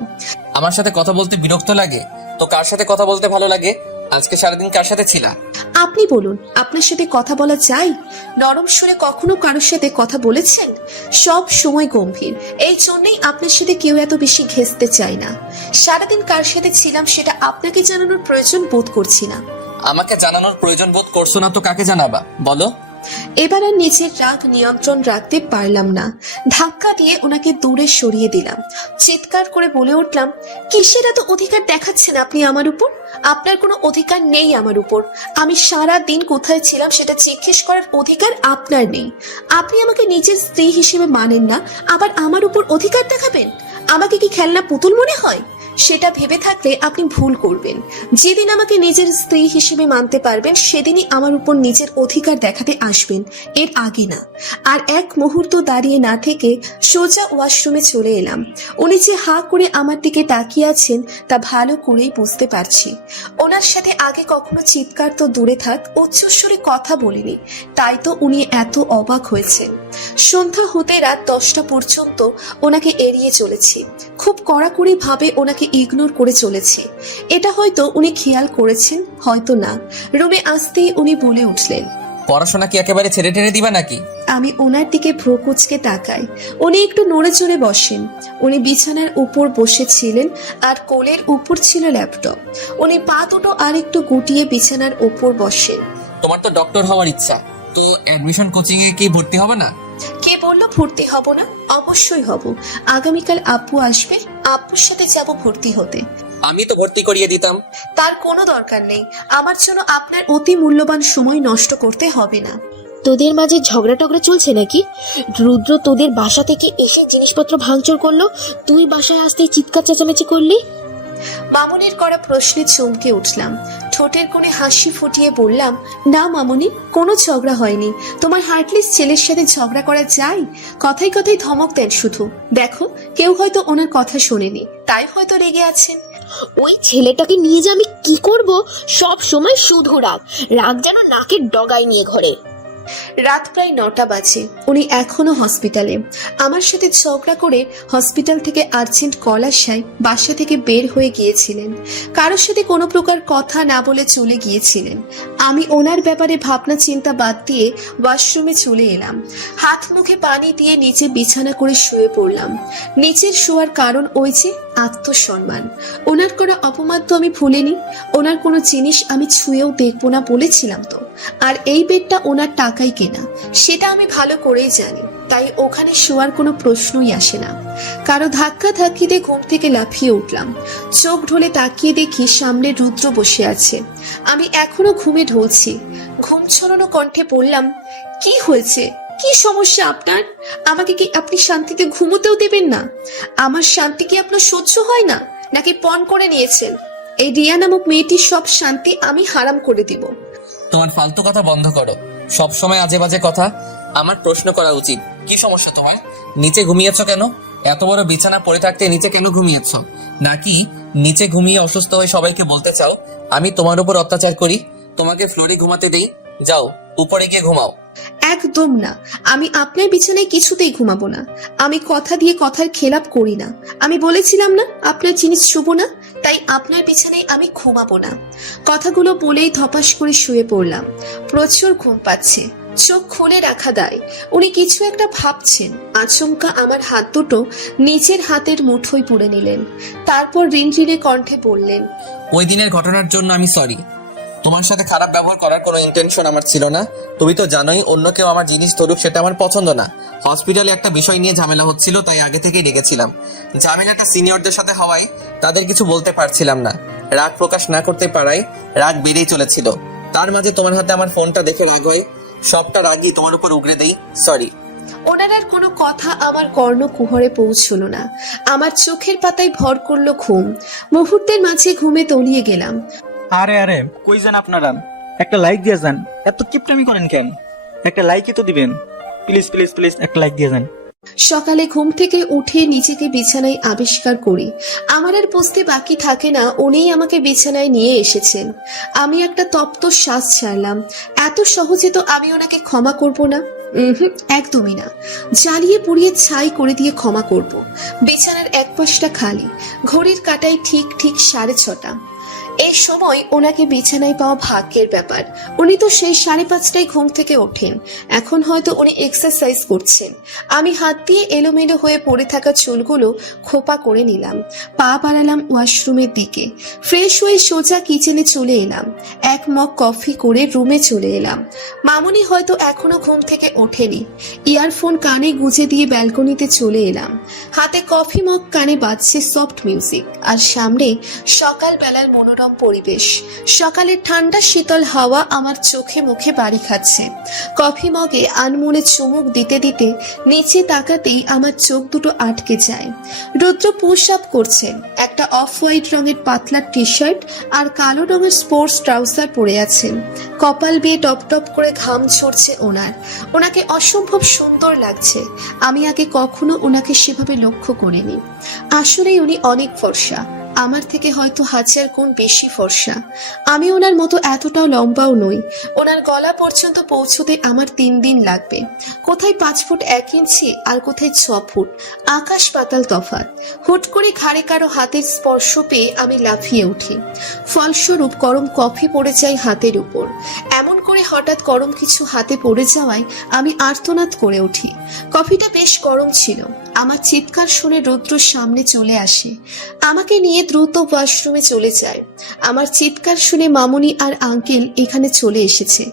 আমার সাথে কথা বলতে বিরক্ত লাগে তো কার সাথে কথা বলতে ভালো লাগে? আজকে সারাদিন কার সাথে ছিলা? আপনি বলুন, আপনার সাথে কথা বলা যায়? নরম সুরে কখনো কারোর সাথে কথা বলেছেন? সব সময় গম্ভীর। এই জন্যই আপনার সাথে কেউ এত বেশি ঘেঁষতে চায় না। সারাদিন কার সাথে ছিলাম সেটা আপনাকে জানানোর প্রয়োজন বোধ করছি না। আমাকে জানানোর প্রয়োজন বোধ করছো না তো কাকে জানাবা বলো? এবার আর নিজের রাগ নিয়ন্ত্রণ রাখতে পারলাম না। ধাক্কা দিয়ে ওনাকে দূরে সরিয়ে দিলাম। চিৎকার করে বলে উঠলাম, কিসের এত অধিকার দেখাচ্ছেন আপনি আমার উপর? আপনার কোনো অধিকার নেই আমার উপর। আমি সারা দিন কোথায় ছিলাম সেটা জিজ্ঞেস করার অধিকার আপনার নেই। আপনি আমাকে নিজের স্ত্রী হিসেবে মানেন না, আবার আমার উপর অধিকার দেখাবেন? আমাকে কি খেলনা পুতুল মনে হয়? সেটা ভেবে থাকলে আপনি ভুল করবেন। যেদিন আমাকে নিজের স্ত্রী হিসেবে মানতে পারবেন সেদিনই আমার উপর নিজের অধিকার দেখাতে আসবেন, এর আগে না। আর এক মুহূর্ত দাঁড়িয়ে না থেকে সোজা ওয়াশরুমে চলে এলাম। উনি যে হাঁ করে আমার দিকে তাকিয়ে আছেন তা ভালো করেই বুঝতে পারছি। ওনার সাথে আগে কখনো চিৎকার তো দূরে থাক, উচ্চস্বরে কথা বলিনি, তাই তো উনি এত অবাক হয়েছেন। সন্ধ্যা হতে রাত 10টা পর্যন্ত ওনাকে এড়িয়ে চলেছি, খুব কড়াকড়ি ভাবে ওনাকে ইগনোর করে চলেছে। এটা হয়তো উনি খেয়াল করেছেন, হয়তো না। রুমে আসতেই উনি বলে উঠলেন, পড়াশোনা কি একেবারে ছেড়ে টেনে দিবা নাকি? আমি ওনার দিকে ভ্রু কুঁচকে তাকাই। উনি একটু নড়ে চড়ে বসেন। উনি বিছানার উপর বসেছিলেন আর কোলের উপর ছিল ল্যাপটপ। উনি পা দুটো আর একটু গুটিয়ে বিছানার উপর বসেন। তোমার তো ডক্টর হওয়ার ইচ্ছা, তো অ্যাডমিশন কোচিং এ কি ভর্তি হবে না? কে বললো ভর্তি হব না? অবশ্যই হব। আগামীকাল আব্বু আসবে, আব্বুর সাথে যাব ভর্তি হতে। আমি তো ভর্তি করিয়ে দিতাম। তার কোনো দরকার নেই। আমার জন্য আপনার অতি মূল্যবান সময় নষ্ট করতে হবে না। তোদের মাঝে ঝগড়া টগড়া চলছে নাকি? রুদ্র তোদের বাসা থেকে এসে জিনিসপত্র ভাঙচুর করলো, তুই বাসায় আসতেই চিৎকার চেঁচামেচি করলি। মামুনির করা প্রশ্নে চমকে উঠলাম। ঠোঁটের কোণে হাসি ফুটিয়ে বললাম, না মামুনি, কোনো ঝগড়া হয়নি। তোমার হার্টলিস ছেলের সাথে ঝগড়া করা যায়? কথায় কথায় ধমক দেন শুধু। দেখো, কেউ হয়তো ওনার কথা শোনেনি, তাই হয়তো রেগে আছেন। ওই ছেলেটাকে নিয়ে যে আমি কি করব, সব সময় শুধু রাগ রাগ, যেন নাকের ডগায় নিয়ে ঘরে। রাত প্রায় 9টা বাজে। উনি এখনো হসপিটালে। আমার সাথে ঝগড়া করে হসপিটাল থেকে আর্জেন্ট কল আসায় বাসা থেকে বের হয়ে গিয়েছিলেন। কারোর সাথে কোনো প্রকার কথা না বলে চলে গিয়েছিলেন। আমি ওনার ব্যাপারে ভাবনা চিন্তা বাদ দিয়ে ওয়াশরুমে চলে এলাম। হাত মুখে পানি দিয়ে নিচে বিছানা করে শুয়ে পড়লাম। নিচের শোয়ার কারণ ওই যে আত্মসম্মান। ওনার করা অপমান তো আমি ভুলিনি। ওনার কোনো জিনিস আমি ছুঁয়েও দেখবো না বলেছিলাম তো। আর এই বেডটা ওনার টাকাই কেনা, সেটা আমি ভালো করেই জানি। তাই ওখানে শোয়ার কোনো প্রশ্নই আসে না। কারো ধাক্কা ধাক্কিতে ঘুম থেকে লাফিয়ে উঠলাম। চোখ ঢোলে তাকিয়ে দেখি সামনে রুদ্র বসে আছে। আমি এখনো ঘুমে ঢলছি। ঘুম ছড়ানো কণ্ঠে বললাম, কি হয়েছে? কি সমস্যা আপনার? আমাকে কি আপনি শান্তিতে ঘুমোতেও দেবেন না? আমার শান্তি কি আপনার সহ্য হয় না, নাকি পণ করে নিয়েছেন? এই রিয়া নামক মেয়েটির সব শান্তি আমি হারাম করে দিব। তোমার ফালতু কথা বন্ধ করো। সব সময় আজে বাজে কথা। আমার প্রশ্ন করা উচিত, কি সমস্যা তোমার? নিচে ঘুমিয়েছো কেন? এত বড় বিছানা পড়ে থাকতে নিচে কেন ঘুমিয়েছো? নাকি নিচে ঘুমিয়ে অসুস্থ হয়ে সবাইকে বলতে চাও আমি তোমার উপর অত্যাচার করি? তোমাকে ফ্লোরে ঘুমাতে দেই, যাও উপরে গিয়ে ঘুমাও। একদম না, আমি আপনার বিছানায় কিছুতেই ঘুমাবো না। আমি কথা দিয়ে কথার খেলাপ করি না। আমি বলেছিলাম না আপনার জিনিস শুভ না, তাই আপনার বিছানায় আমি ঘুমাবো না। কথাগুলো বলেই ধপাস করে শুয়ে পড়লাম। প্রচুর ঘুম পাচ্ছে, চোখ খুলে রাখা দায়। উনি কিছু একটা ভাবছেন। আচমকা আমার হাত দুটো নিচের হাতের মুঠোয় পুড়ে নিলেন। তারপর রিনরিনে কণ্ঠে বললেন, ওই দিনের ঘটনার জন্য আমি সরি। তোমার সাথে খারাপ ব্যবহার করার কোনো ইন্টেনশন আমার ছিল না। তুমি তো জানোই অন্য কেউ আমার জিনিস ধরুক সেটা আমার পছন্দ না। হসপিটালে একটা বিষয় নিয়ে ঝামেলা হচ্ছিল, তাই আগে থেকেই রেগেছিলাম। ঝামেলাটা সিনিয়রদের সাথে হওয়ায় তাদের কিছু বলতে পারছিলাম না। রাগ প্রকাশ না করতে পারায় রাগ বেড়েই চলেছিল। তার মাঝে তোমার হাতে আমার ফোনটা দেখে রাগ হয়। সবটা রাগই তোমার উপর উগরে দেই, সরি। ওনার আর কোনো কথা আমার কর্ণকুহরে পৌঁছলো না। আমার চোখের পাতায় ভর করলো ঘুম। মুহূর্তের মাঝে ঘুমে তলিয়ে গেলাম। আরে আরে, কই যান আপনারা? একটা লাইক দিয়ে যান। এত কিপটামি করেন কেন? একটা লাইকই তো দিবেন। প্লিজ প্লিজ প্লিজ একটা লাইক দিয়ে যান। সকালে ঘুম থেকে উঠে নিজেকে বিছানায় আবিষ্কার করি। আমার আর বুঝতে বাকি থাকে না উনিই আমাকে বিছানায় নিয়ে এসেছেন। আমি একটা তপ্ত শ্বাস ছাড়লাম। এত সহজে তো আমি ওনাকে ক্ষমা করব না। একদমই না। জ্বালিয়ে পুড়িয়ে ছাই করে দিয়ে ক্ষমা করব। বিছানার এক পাশটা খালি। ঘড়ির কাঁটায় ঠিক ঠিক 6:30। এই সময় ওনাকে বিছানায় পাওয়া ভাগ্যের ব্যাপার। উনি তো সেই 5:30টায় ঘুম থেকে ওঠেন। এখন হয়তো উনি এক্সারসাইজ করছেন। আমি হাত দিয়ে এলোমেলো হয়ে পড়ে থাকা চুলগুলো খোপা করে নিলাম। পা বাড়ালাম ওয়াশরুমের দিকে। ফ্রেশ হয়ে সোজা কিচেনে চলে এলাম। এক মগ কফি করে রুমে চলে এলাম। মামুনি হয়তো এখনো ঘুম থেকে ওঠেনি। ইয়ারফোন কানে গুঁজে দিয়ে ব্যালকনিতে চলে এলাম। হাতে কফি মগ, কানে বাজছে সফট মিউজিক, আর সামনে সকালবেলার মনোরম মনোরম পরিবেশ। সকালের ঠান্ডা শীতল হাওয়া আমার চোখে মুখে বাড়ি খাচ্ছে। কফি মগে আনমনে চুমুক দিতে দিতে নিচে তাকাতেই আমার চোখ দুটো আটকে যায়। রুদ্র পুশ আপ করছেন, একটা অফ হোয়াইট রঙের পাতলা টি শার্ট আর কালো রঙের স্পোর্টস ট্রাউজার পরে আছেন। কপাল বেয়ে টপ টপ করে ঘাম ঝরছে ওনাকে অসম্ভব সুন্দর লাগছে। আমি আগে কখনো ওনাকে সেভাবে লক্ষ্য করিনি। আসলেই উনি অনেক ফর্সা, আমার থেকে হয়তো 1000 গুণ বেশি ফর্সা। আমি ওনার মতো এতটাও লম্বাও নই। ওনার গলা পর্যন্ত পৌঁছতে আমার 3 দিন লাগবে। কোথায় 5 ফুট 1 ইঞ্চি আর কোথায় 6 ফুট, আকাশ পাতাল তফাৎ। হুট করে ঘাড়ে কারো হাতের স্পর্শ পেয়ে আমি লাফিয়ে উঠি। ফলস্বরূপ গরম কফি পড়ে যায় হাতের উপর। এমন করে হঠাৎ গরম কিছু হাতে পড়ে যাওয়ায় আমি আর্তনাদ করে উঠি। কফিটা বেশ গরম ছিল। আমার চিৎকার শুনে রুদ্র সামনে চলে আসে, আমাকে নিয়ে দ্রুত ওয়াশরুমে চলে যায়। আমার চিৎকার শুনে মামুনি আর আঙ্কেল এখানে চলে এসেছে।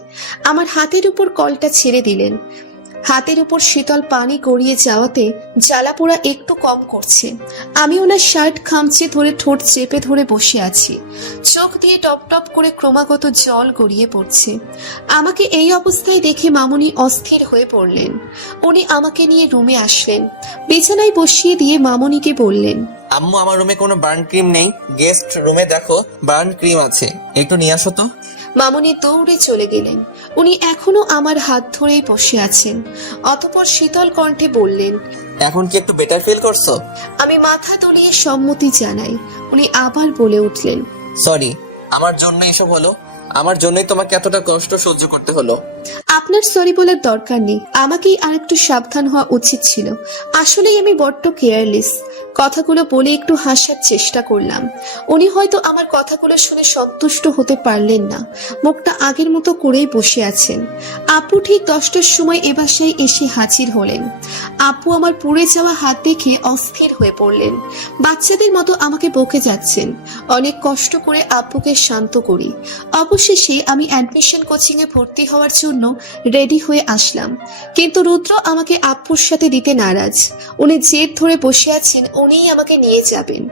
আমার হাতের উপর কলটা ছেড়ে দিলেন। হাতের উপর শীতল পানি গড়িয়ে যাওয়াতে জ্বালাপোড়া একটু কম করছে। আমি ওনার শার্ট খামচে ধরে ঠোঁট চেপে ধরে বসে আছি। চোখ দিয়ে টপ টপ করে ক্রমাগত জল গড়িয়ে পড়ছে। আমাকে এই অবস্থায় দেখে মামুনি অস্থির হয়ে পড়লেন। উনি আমাকে নিয়ে রুমে আসলেন। বিছানায় বসিয়ে দিয়ে মামুনিকে বললেন, আম্মু, আমার রুমে কোনো বার্ন ক্রিম নেই। গেস্ট রুমে দেখো বার্ন ক্রিম আছে, একটু নিয়ে আসো তো। মামুনি দৌড়ে চলে গেলেন। উনি এখনো আমার হাত ধরেই বসে আছেন। অতঃপর শীতল কণ্ঠে বললেন, এখন কি একটু বেটার ফিল করছো? আমি মাথা দুলিয়ে সম্মতি জানাই। উনি আবার বলে উঠলেন, সরি, আমার জন্য এসব হলো। আমার জন্যই তোমাকে এতটা কষ্ট সহ্য করতে হলো। আপনার সরি বলার দরকার নেই। আমাকেই আর একটু সাবধান হওয়া উচিত ছিল। আসলেই আমি বড্ড কেয়ারলেস। কথাগুলো বলে একটু হাসার চেষ্টা করলাম। উনি হয়তো আমার কথাগুলো শুনে সন্তুষ্ট হতে পারলেন না। মুখটা আগের মতো করেই বসে আছেন। আপু ঠিক 10টার সময় এ বাসায় এসে হাজির হলেন। আপু আমার পুড়ে যাওয়া হাত দেখে অস্থির হয়ে পড়লেন। বাচ্চাদের মতো আমাকে বকে যাচ্ছেন। অনেক কষ্ট করে আপুকে শান্ত করি। অবশেষে আমি অ্যাডমিশন কোচিং এ ভর্তি হওয়ার জন্য রেডি হয়ে আসলাম। কিন্তু রুদ্র আমাকে আপুর সাথে দিতে নারাজ। উনি জেদ ধরে বসে আছেন উনিই আমাকে নিয়ে যাবেন।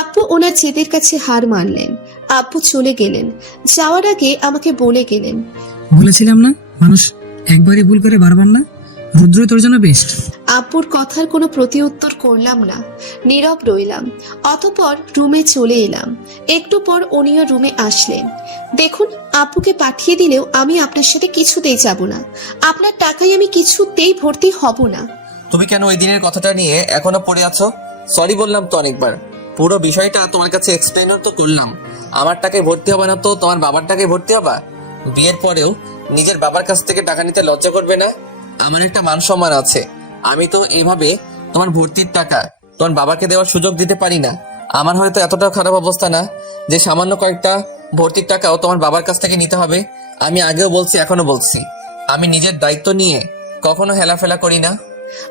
আপু ওনার জেদের কাছে হার মানলেন। আপু চলে গেলেন। যাওয়ার আগে আমাকে বলে গেলেন, বলেছিলাম না, মানুষ একবারই ভুল করে বারবার না। রুদ্র তোর জন্য বেস্ট। আপুর কথার কোনো প্রতি উত্তর করলাম না, নীরব রইলাম। অতঃপর রুমে চলে এলাম। একটু পর উনিও রুমে আসলেন। দেখুন, আপুকে পাঠিয়ে দিলেও আমি আপনার সাথে কিছুতেই যাব না। আপনার টাকায় আমি কিছুতেই ভর্তি হব না। তুমি কেন ওই দিনের কথাটা নিয়ে এখনো পড়ে আছো? সরি বললাম তো অনেকবার। পুরো বিষয়টা তোমার কাছে এক্সপ্লেনও তো করলাম। আমার টাকায় ভর্তি হবে না তো তোমার বাবার টাকায় ভর্তি হবা? বিয়ের পরেও নিজের বাবার কাছ থেকে টাকা নিতে লজ্জা করবে না? আমার একটা মান সম্মান আছে। আমি তো এইভাবে তোমার ভর্তির টাকা তোমার বাবাকে দেওয়ার সুযোগ দিতে পারি না। আমার হয়তো এতটা খারাপ অবস্থা না যে সামান্য কয়েকটা ভর্তির টাকাও তোমার বাবার কাছ থেকে নিতে হবে। আমি আগেও বলছি, এখনো বলছি, আমি নিজের দায়িত্ব নিয়ে কখনো হেলাফেলা করি না।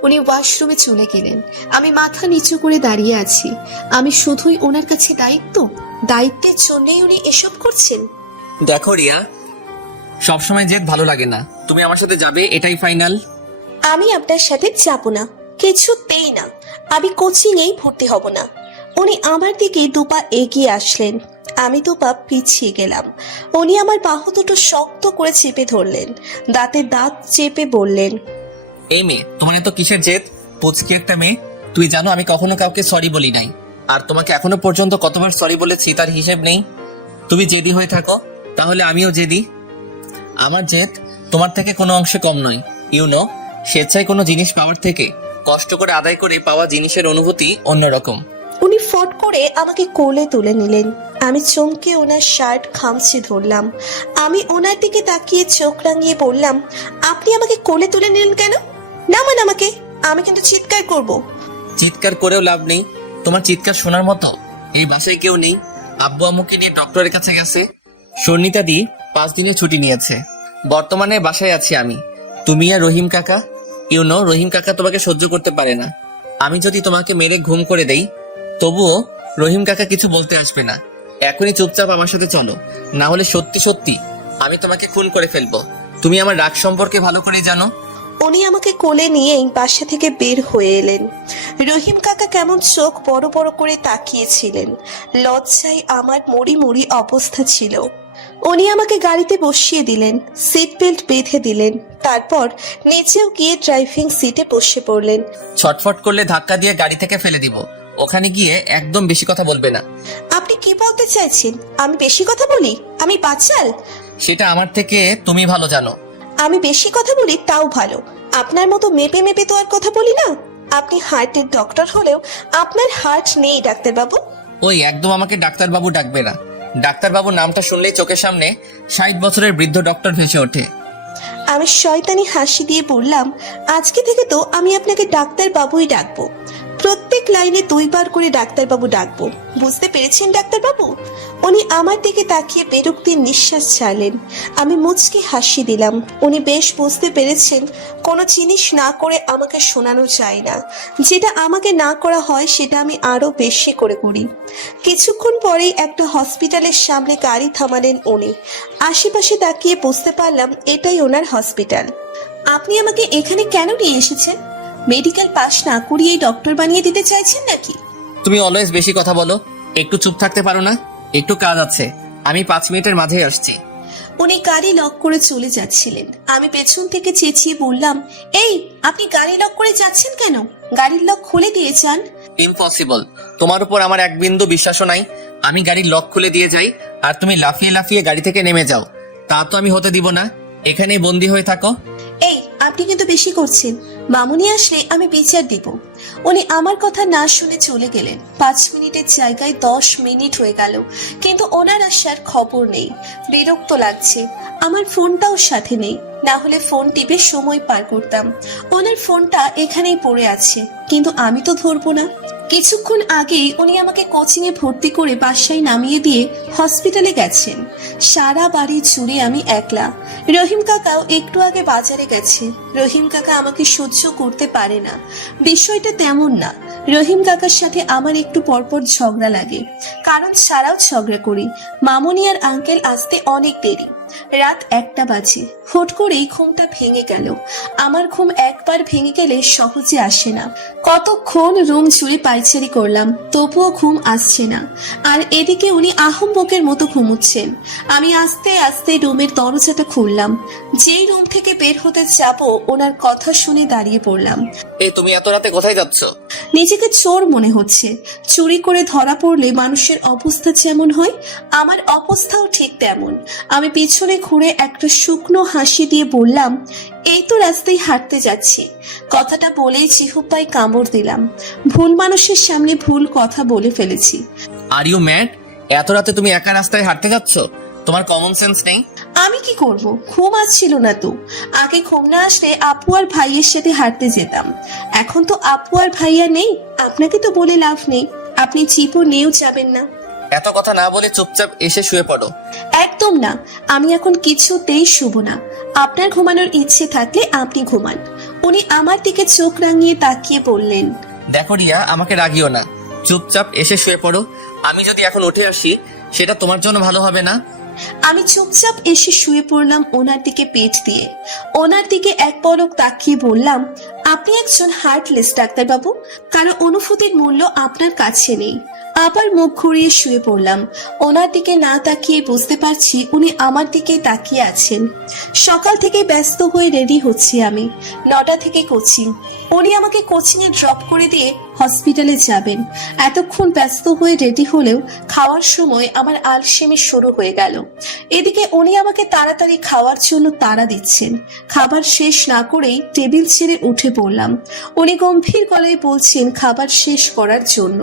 উনি ওয়াশরুমে চলে গেলেন। আমি মাথা নিচু করে দাঁড়িয়ে আছি। আমি শুধুই ওনার কাছে দায়িত্বের জন্যই উনি এসব করছেন। দেখো রিয়া, সবসময় জেদ ভালো লাগে না। তুমি আমার সাথে যাবে, এটাই ফাইনাল। আমি আপনার সাথে যাব না, কিছুতেই না। আমি কোচিং এই ভর্তি হব না। উনি আমার দিকে দুপা এগিয়ে আসলেন। আমি দুপা পিছিয়ে গেলাম। উনি আমার বাহু দুটো শক্ত করে চেপে ধরলেন। দাঁতে দাঁত চেপে বললেন, এই মেয়ে, তোমার এত কিসের জেদ? পুচকি একটা মেয়ে। তুই জানো আমি কখনো কাউকে সরি বলি নাই। আর তোমাকে এখনো পর্যন্ত কতবার সরি বলেছি তার হিসেব নেই। তুমি জেদি হয়ে থাকো, তাহলে আমিও জেদি। আমার জেদ তোমার থেকে কোনো অংশে কম নয়। ইউনো, স্বেচ্ছায় কোনো জিনিস পাওয়ার থেকে কষ্ট করে আদায় করে পাওয়া জিনিসের অনুভূতি অন্যরকম। উনি ফট করে আমাকে কোলে তুলে নিলেন। আমি চমকে ওনার শার্ট খামচে ধরলাম। আমি ওনার দিকে তাকিয়ে চোখ রাঙিয়ে বললাম, আপনি আমাকে কোলে তুলে নিলেন কেন? নামান আমাকে, আমি কিন্তু চিৎকার করব। চিৎকার করেও লাভ নেই। তোমার চিৎকার শোনার মতো এই বাসায় কেউ নেই। আব্বু আম্মুকে নিয়ে ডক্টরের কাছে গেছে। স্বর্ণিতা দি 5 দিনের ছুটি নিয়েছে। বর্তমানে বাসায় আছি আমি, তুমি আর রহিম কাকা। ইউনো, রহিম কাকা তোমাকে সহ্য করতে পারে না। আমি যদি তোমাকে মেরে ঘুম করে দেই তবুও রহিম কাকা কিছু বলতে আসবে না। এখনই চুপচাপ আমার সাথে চলো, না হলে সত্যি সত্যি আমি তোমাকে খুন করে ফেলবো। তুমি আমার রাগ সম্পর্কে ভালো করে জানো। উনি আমাকে কোলে নিয়েই বাসা থেকে বের হয়ে এলেন। রহিম কাকা কেমন চোখ বড় বড় করে তাকিয়েছিলেন। লজ্জায় আমার মরি মরি অবস্থা ছিল। উনি আমাকে গাড়িতে বসিয়ে দিলেন, সিট বেল্ট বেঁধে দিলেন, তারপর নিচেও গিয়ে ড্রাইভিং সিটে বসে পড়লেন। ছটফট করলে ধাক্কা দিয়ে গাড়ি থেকে ফেলে দিব। ওখানে গিয়ে একদম বেশি কথা বলবে না। আপনি কি বলতে চাইছেন? আমি বেশি কথা বলি? আমি বাচাল? সেটা আমার থেকে তুমি ভালো জানো। আমি বেশি কথা বলি তাও ভালো, আপনার মতো মেপে মেপে তো আর কথা বলি না। আপনি হার্টের ডক্টর হলেও আপনার হার্ট নেই ডাক্তারবাবু। ওই একদম আমাকে ডাক্তারবাবু ডাকবে না। ডাক্তারবাবু নামটা শুনলেই চোখের সামনে 60 বছরের বৃদ্ধ ডক্টর ভেসে ওঠে। আমি শয়তানি হাসি দিয়ে বললাম, আজকে থেকে তো আমি আপনাকে ডাক্তারবাবুই ডাকবো। প্রত্যেক লাইনে 2 বার করে ডাক্তারবাবু ডাকবো, বুঝতে পেরেছেন ডাক্তারবাবু? উনি আমার দিকে তাকিয়ে বিরক্তির নিঃশ্বাস ছাড়লেন। আমি মুচকি হাসি দিলাম। উনি বেশ বুঝতে পেরেছেন কোনো জিনিস না করে আমাকে শোনানো যায় না, যেটা আমাকে না করা হয় সেটা আমি আরো বেশি করে করি। কিছুক্ষণ পরেই একটা হসপিটালের সামনে গাড়ি থামালেন উনি। আশেপাশে তাকিয়ে বুঝতে পারলাম এটাই ওনার হসপিটাল। আপনি আমাকে এখানে কেন নিয়ে এসেছেন? মেডিকেল পাস না করিয়েই ডক্টর বানিয়ে দিতে চাইছেন নাকি? তুমি অলওয়েজ বেশি কথা বলো, একটু চুপ থাকতে পারো না? একটু কাজ আছে, আমি 5 মিনিটের মাঝেই আসছি। উনি গাড়ি লক করে চলে যাচ্ছিলেন। আমি পেছন থেকে চেঁচিয়ে বললাম, এই আপনি গাড়ি লক করে যাচ্ছেন কেন? গাড়ির লক খুলে দিয়ে যান। ইম্পসিবল, তোমার উপর আমার এক বিন্দু বিশ্বাসও নাই। আমি গাড়ির লক খুলে দিয়ে যাই আর তুমি লাফিয়ে লাফিয়ে গাড়ি থেকে নেমে যাও, তা তো আমি হতে দিব না। এখানেই বন্দি হয়ে থাকো। এই আপনি কিন্তু বেশি করছেন। মামুনি আসলে আমি বিচার দিব। উনি আমার কথা না শুনে চলে গেলেন। 5 মিনিটের জায়গায় 10 মিনিট হয়ে গেল, কিন্তু ওনার আসার খবর নেই। বিরক্ত লাগছে। আমার ফোনটাও সাথে নেই, না হলে ফোন টিপে সময় পার করতাম। ওনার ফোনটা এখানেই পড়ে আছে, কিন্তু আমি তো ধরবো না। কিছুক্ষণ আগেই উনি আমাকে কোচিং এ ভর্তি করে বাসায় নামিয়ে দিয়ে হসপিটালে গেছেন। সারা বাড়ি জুড়ে আমি একলা। রহিম কাকাও একটু আগে বাজারে গেছে। রহিম কাকা আমাকে সহ্য করতে পারে না। বিষয়টা তেমন না। রহিম কাকার সাথে আমার একটু পরপর ঝগড়া লাগে, কারণ ছাড়াও ঝগড়া করি। মামুনি আর আঙ্কেল আসতে অনেক দেরি। রাত 1টা বাজে। হুট করেই ঘুমটা ভেঙে গেল। আমার ঘুম একবার ভেঙে গেলে সহজে আসে না। কতক্ষণ রুম জুড়ে পায়চারি করলাম, তবুও ঘুম আসছে না। আর এদিকে উনি আহম্বকের মতো ঘুমুচ্ছেন। আমি আস্তে আস্তে রুমের দরজাটা খুললাম। যেই রুম থেকে বের হতে যাব, ওনার কথা শুনে দাঁড়িয়ে পড়লাম। এই তুমি এত রাতে কোথায় যাচ্ছ? নিজেকে চোর মনে হচ্ছে। চুরি করে ধরা পড়লে মানুষের অবস্থা যেমন হয়, আমার অবস্থাও ঠিক তেমন। আমি পিছনে ঘুরে একটা শুকনো হাসি দিয়ে বললাম, এই তো রাস্তায় হাঁটতে যাচ্ছি। কথাটা বলেই চিহুপায় কামড় দিলাম। ভুল মানুষের সামনে ভুল কথা বলে ফেলেছি। Are you mad? এত রাতে তুমি একা রাস্তায় হাঁটতে যাচ্ছ? তোমার কমন সেন্স নেই? আমি কি করব? ঘুম আসছিল না তো। আগে ঘুম না আসলে আপু আর ভাইয়ের সাথে হাঁটতে যেতাম। এখন তো আপু আর ভাইয়া নেই, আপনাকে তো বলে লাভ নেই। আপনি চিপও নিয়েও যাবেন না। এত কথা না বলে চুপচাপ এসে শুয়ে পড়ো। একদম না, আমি এখন কিছুতেই শুব না। আপনার ঘুমানোর ইচ্ছে থাকলে আপনি ঘুমান। উনি আমার দিকে চোখ রাঙিয়ে তাকিয়ে বললেন, দেখো রিয়া, আমাকে রাগিও না, চুপচাপ এসে শুয়ে পড়ো। আমি যদি এখন উঠে আসি, সেটা তোমার জন্য ভালো হবে না। আমি চুপচাপ এসে শুয়ে পড়লাম ওনার দিকে পেট দিয়ে। ওনার দিকে এক পলক তাকিয়ে বললাম, আপনি একজন হার্টলেস ডাক্তারবাবু, কারো অনুভূতির মূল্য আপনার কাছে নেই। আবার মুখ ঘুরিয়ে শুয়ে পড়লাম। ওনার দিকে না তাকিয়ে বুঝতে পারছি উনি আমার দিকে তাকিয়ে আছেন। সকাল থেকে ব্যস্ত হয়ে রেডি হচ্ছি আমি। 9টা থেকে কোচিং। উনি আমাকে কোচিং এ ড্রপ করে দিয়ে হসপিটালে যাবেন। এতক্ষণ ব্যস্ত হয়ে রেডি হলেও খাওয়ার সময় আমার আলসেমি শুরু হয়ে গেল। এদিকে উনি আমাকে তাড়াতাড়ি খাওয়ার জন্য তাড়া দিচ্ছেন। খাবার শেষ না করেই টেবিল ছেড়ে উঠে পড়লাম। উনি গম্ভীর গলায় বলছেন খাবার শেষ করার জন্য।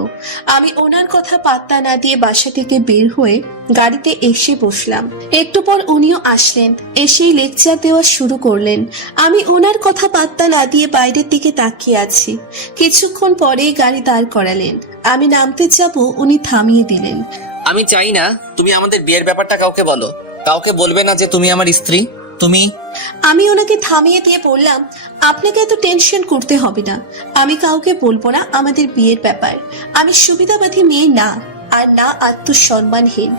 আমি ওনার কথা পাত্তা না দিয়ে বাসা থেকে বের হয়ে গাড়িতে এসে বসলাম। একটু পর উনিও আসলেন, এসেই লেকচার দেওয়া শুরু করলেন। আমি ওনার কথা পাত্তা না দিয়ে বাইরের দিকে তাকিয়ে আছি। কিছুক্ষণ পরেই গাড়ি দাঁড় করালেন। আমি নামতে যাব, উনি থামিয়ে দিলেন। আমি চাই না তুমি আমাদের বিয়ের ব্যাপারটা কাউকে বলো। কাউকে বলবে না যে তুমি আমার স্ত্রী। আমি ওনাকে থামিয়ে দিয়ে বললাম, আপনাকে এত টেনশন করতে হবে না। আমি কাউকে বলবো না আমাদের বিয়ের ব্যাপার। আমি সুবিধাবাদী মেয়ে না, আর না আত্মসম্মানহীন।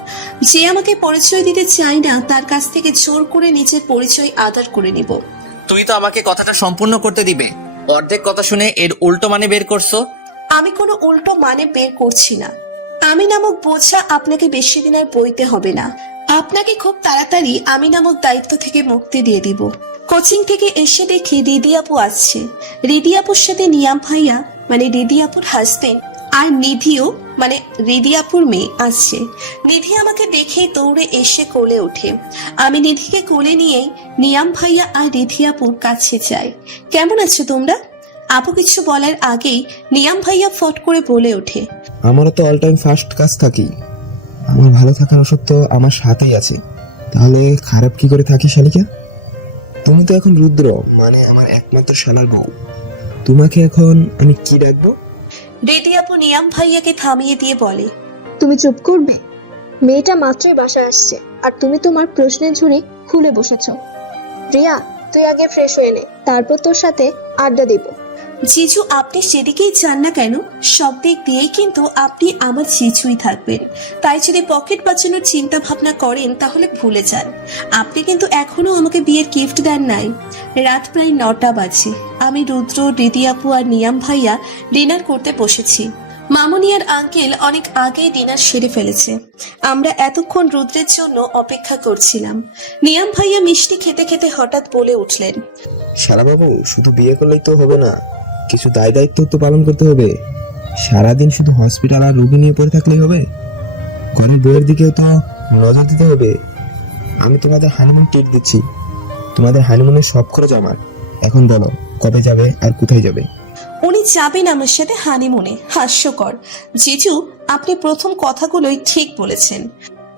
যে আমাকে পরিচয় দিতে চায় না, তার কাছ থেকে জোর করে নিজের পরিচয় আদার করে নিব। তুমি তো আমাকে কথাটা সম্পূর্ণ করতে দিবে, অর্ধেক কথা শুনে এর উল্টো মানে বের করছো। আমি কোনো উল্টো মানে বের করছি না। আমি নামক বোঝা আপনাকে বেশি দিন আর বইতে হবে না। আপনাকে খুব তাড়াতাড়ি আমি নামক দায়িত্ব থেকে মুক্তি দিয়ে দিব। কোচিং থেকে এসে দেখি রিদি আপু আসছে। রিদি আপুর সাথে নিয়াম ভাইয়া মানে রিদি আপুর হাজবেন্ড আর নিধিও মানে রিদি আপুর মেয়ে আসছে। নিধি আমাকে দেখে দৌড়ে এসে কোলে ওঠে। আমি নিধিকে কোলে নিয়েই নিয়াম ভাইয়া আর রিধি আপুর কাছে যাই। কেমন আছো তোমরা? আপু কিছু বলার আগেই নিয়াম ভাইয়া ফট করে বলে ওঠে, আমারও তো অল টাইম ফার্স্ট কাজ থাকি। আমার ভালো থাকার ওষুধ তো আমার সাথেই আছে, তাহলে খারাপ কি করে থাকি শালিকা? তুমি তো এখন রুদ্র মানে আমার একমাত্র শালার বউ, তোমাকে এখন আমি কি ডাকবো? রিদি আপু নিয়াম ভাইয়াকে থামিয়ে দিয়ে বলে, তুমি চুপ করবে? মেয়েটা মাত্রই বাসায় আসছে আর তুমি তোমার প্রশ্নের ঝুড়ি খুলে বসেছো। রিয়া, তুই আগে ফ্রেশ হয়ে নে, তারপর তোর সাথে আড্ডা দিব। জিজু আপনি সেদিকেই চান না কেন, সব দিক দিয়েই কিন্তু আপনি আমার জিজুই থাকবেন। তাই যদি পকেট বাঁচানোর চিন্তা ভাবনা করেন তাহলে ভুলে যান। আপনি কিন্তু এখনো আমাকে বিয়ের গিফট দেন নাই। রাত প্রায় 9টা বাজে। আমি রুদ্র, রিদি আপু আর নিয়াম ভাইয়া ডিনার করতে বসেছি। মামুনি আর আঙ্কেল অনেক আগেই ডিনার সেরে ফেলেছে। আমরা এতক্ষণ রুদ্রের জন্য অপেক্ষা করছিলাম। নিয়াম ভাইয়া মিষ্টি খেতে খেতে হঠাৎ বলে উঠলেন, শালা বাবু, শুধু বিয়ে করলেই তো হবে না, কিছু দায় দায়িত্ব তো পালন করতে হবে। সারাদিন শুধু হসপিটাল আর রোগী নিয়ে পড়ে থাকলেই হবে? ঘরের বইয়ের দিকেও তো নজর দিতে হবে। আমি তোমাদের হানিমুন টিপ দিচ্ছি, তোমাদের হানিমুনের সব খরচ আমার। এখন বলো কবে যাবে আর কোথায় যাবে? উনি যাবেন আমার সাথে হানিমুনে? হাস্যকর। জিজু আপনি প্রথম কথাগুলোই ঠিক বলেছেন।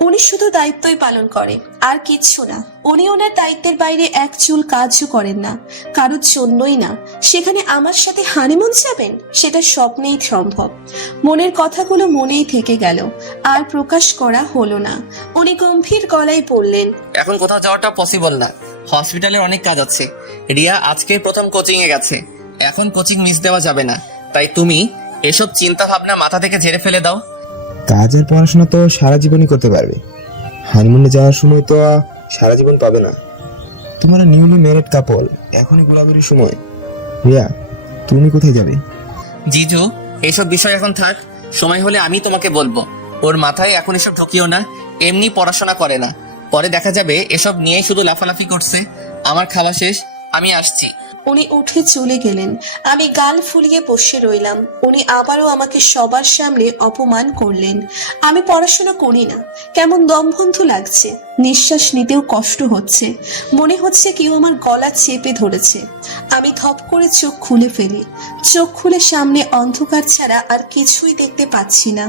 উনি শুধু দায়িত্বই পালন করে আর কিচ্ছু না। উনি ওনার দায়িত্বের বাইরে এক চুল কাজও করেন না, কারোর জন্যই না। সেখানে আমার সাথে হানিমুন যাবেন, সেটা স্বপ্নেই সম্ভব। মনের কথাগুলো মনেই থেকে গেল, আর প্রকাশ করা হলো না। উনি গম্ভীর গলায় বললেন, এখন কোথাও যাওয়াটা পসিবল না, হসপিটালের অনেক কাজ আছে। রিয়া আজকে প্রথম কোচিং এ গেছে, এখন কোচিং মিস দেওয়া যাবে না। তাই তুমি এসব চিন্তা ভাবনা মাথা থেকে ঝেড়ে ফেলে দাও। কাজের পড়াশোনা তো সারা জীবনই করতে পারবে, হানিমুনে যাওয়ার সময় তো সারা জীবন পাবে না। তোমরা নিউলি ম্যারিড কাপল, এখনই ঘোরাঘুরির সময়। রিয়া, তুমি কোথায় যাবে? জিজু এসব বিষয় এখন থাক, সময় হলে আমি তোমাকে বলবো। ওর মাথায় এখন এসব ঢুকিও না, এমনি পড়াশোনা করে না, পরে দেখা যাবে এসব নিয়ে শুধু লাফালাফি করছে। আমার খাওয়া শেষ, আমি আসছি। উনি উঠে চলে গেলেন। আমি গাল ফুলিয়ে বসে রইলাম। উনি আবারও আমাকে সবার সামনে অপমান করলেন। আমি পড়াশোনা করি না, কেমন দমবন্ধ লাগছে, নিঃশ্বাস নিতেও কষ্ট হচ্ছে, মনে হচ্ছে কেউ আমার গলা চেপে ধরেছে। আমি ধপ করে চোখ খুলে ফেলি। চোখ খুলে সামনে অন্ধকার ছাড়া আর কিছুই দেখতে পাচ্ছি না।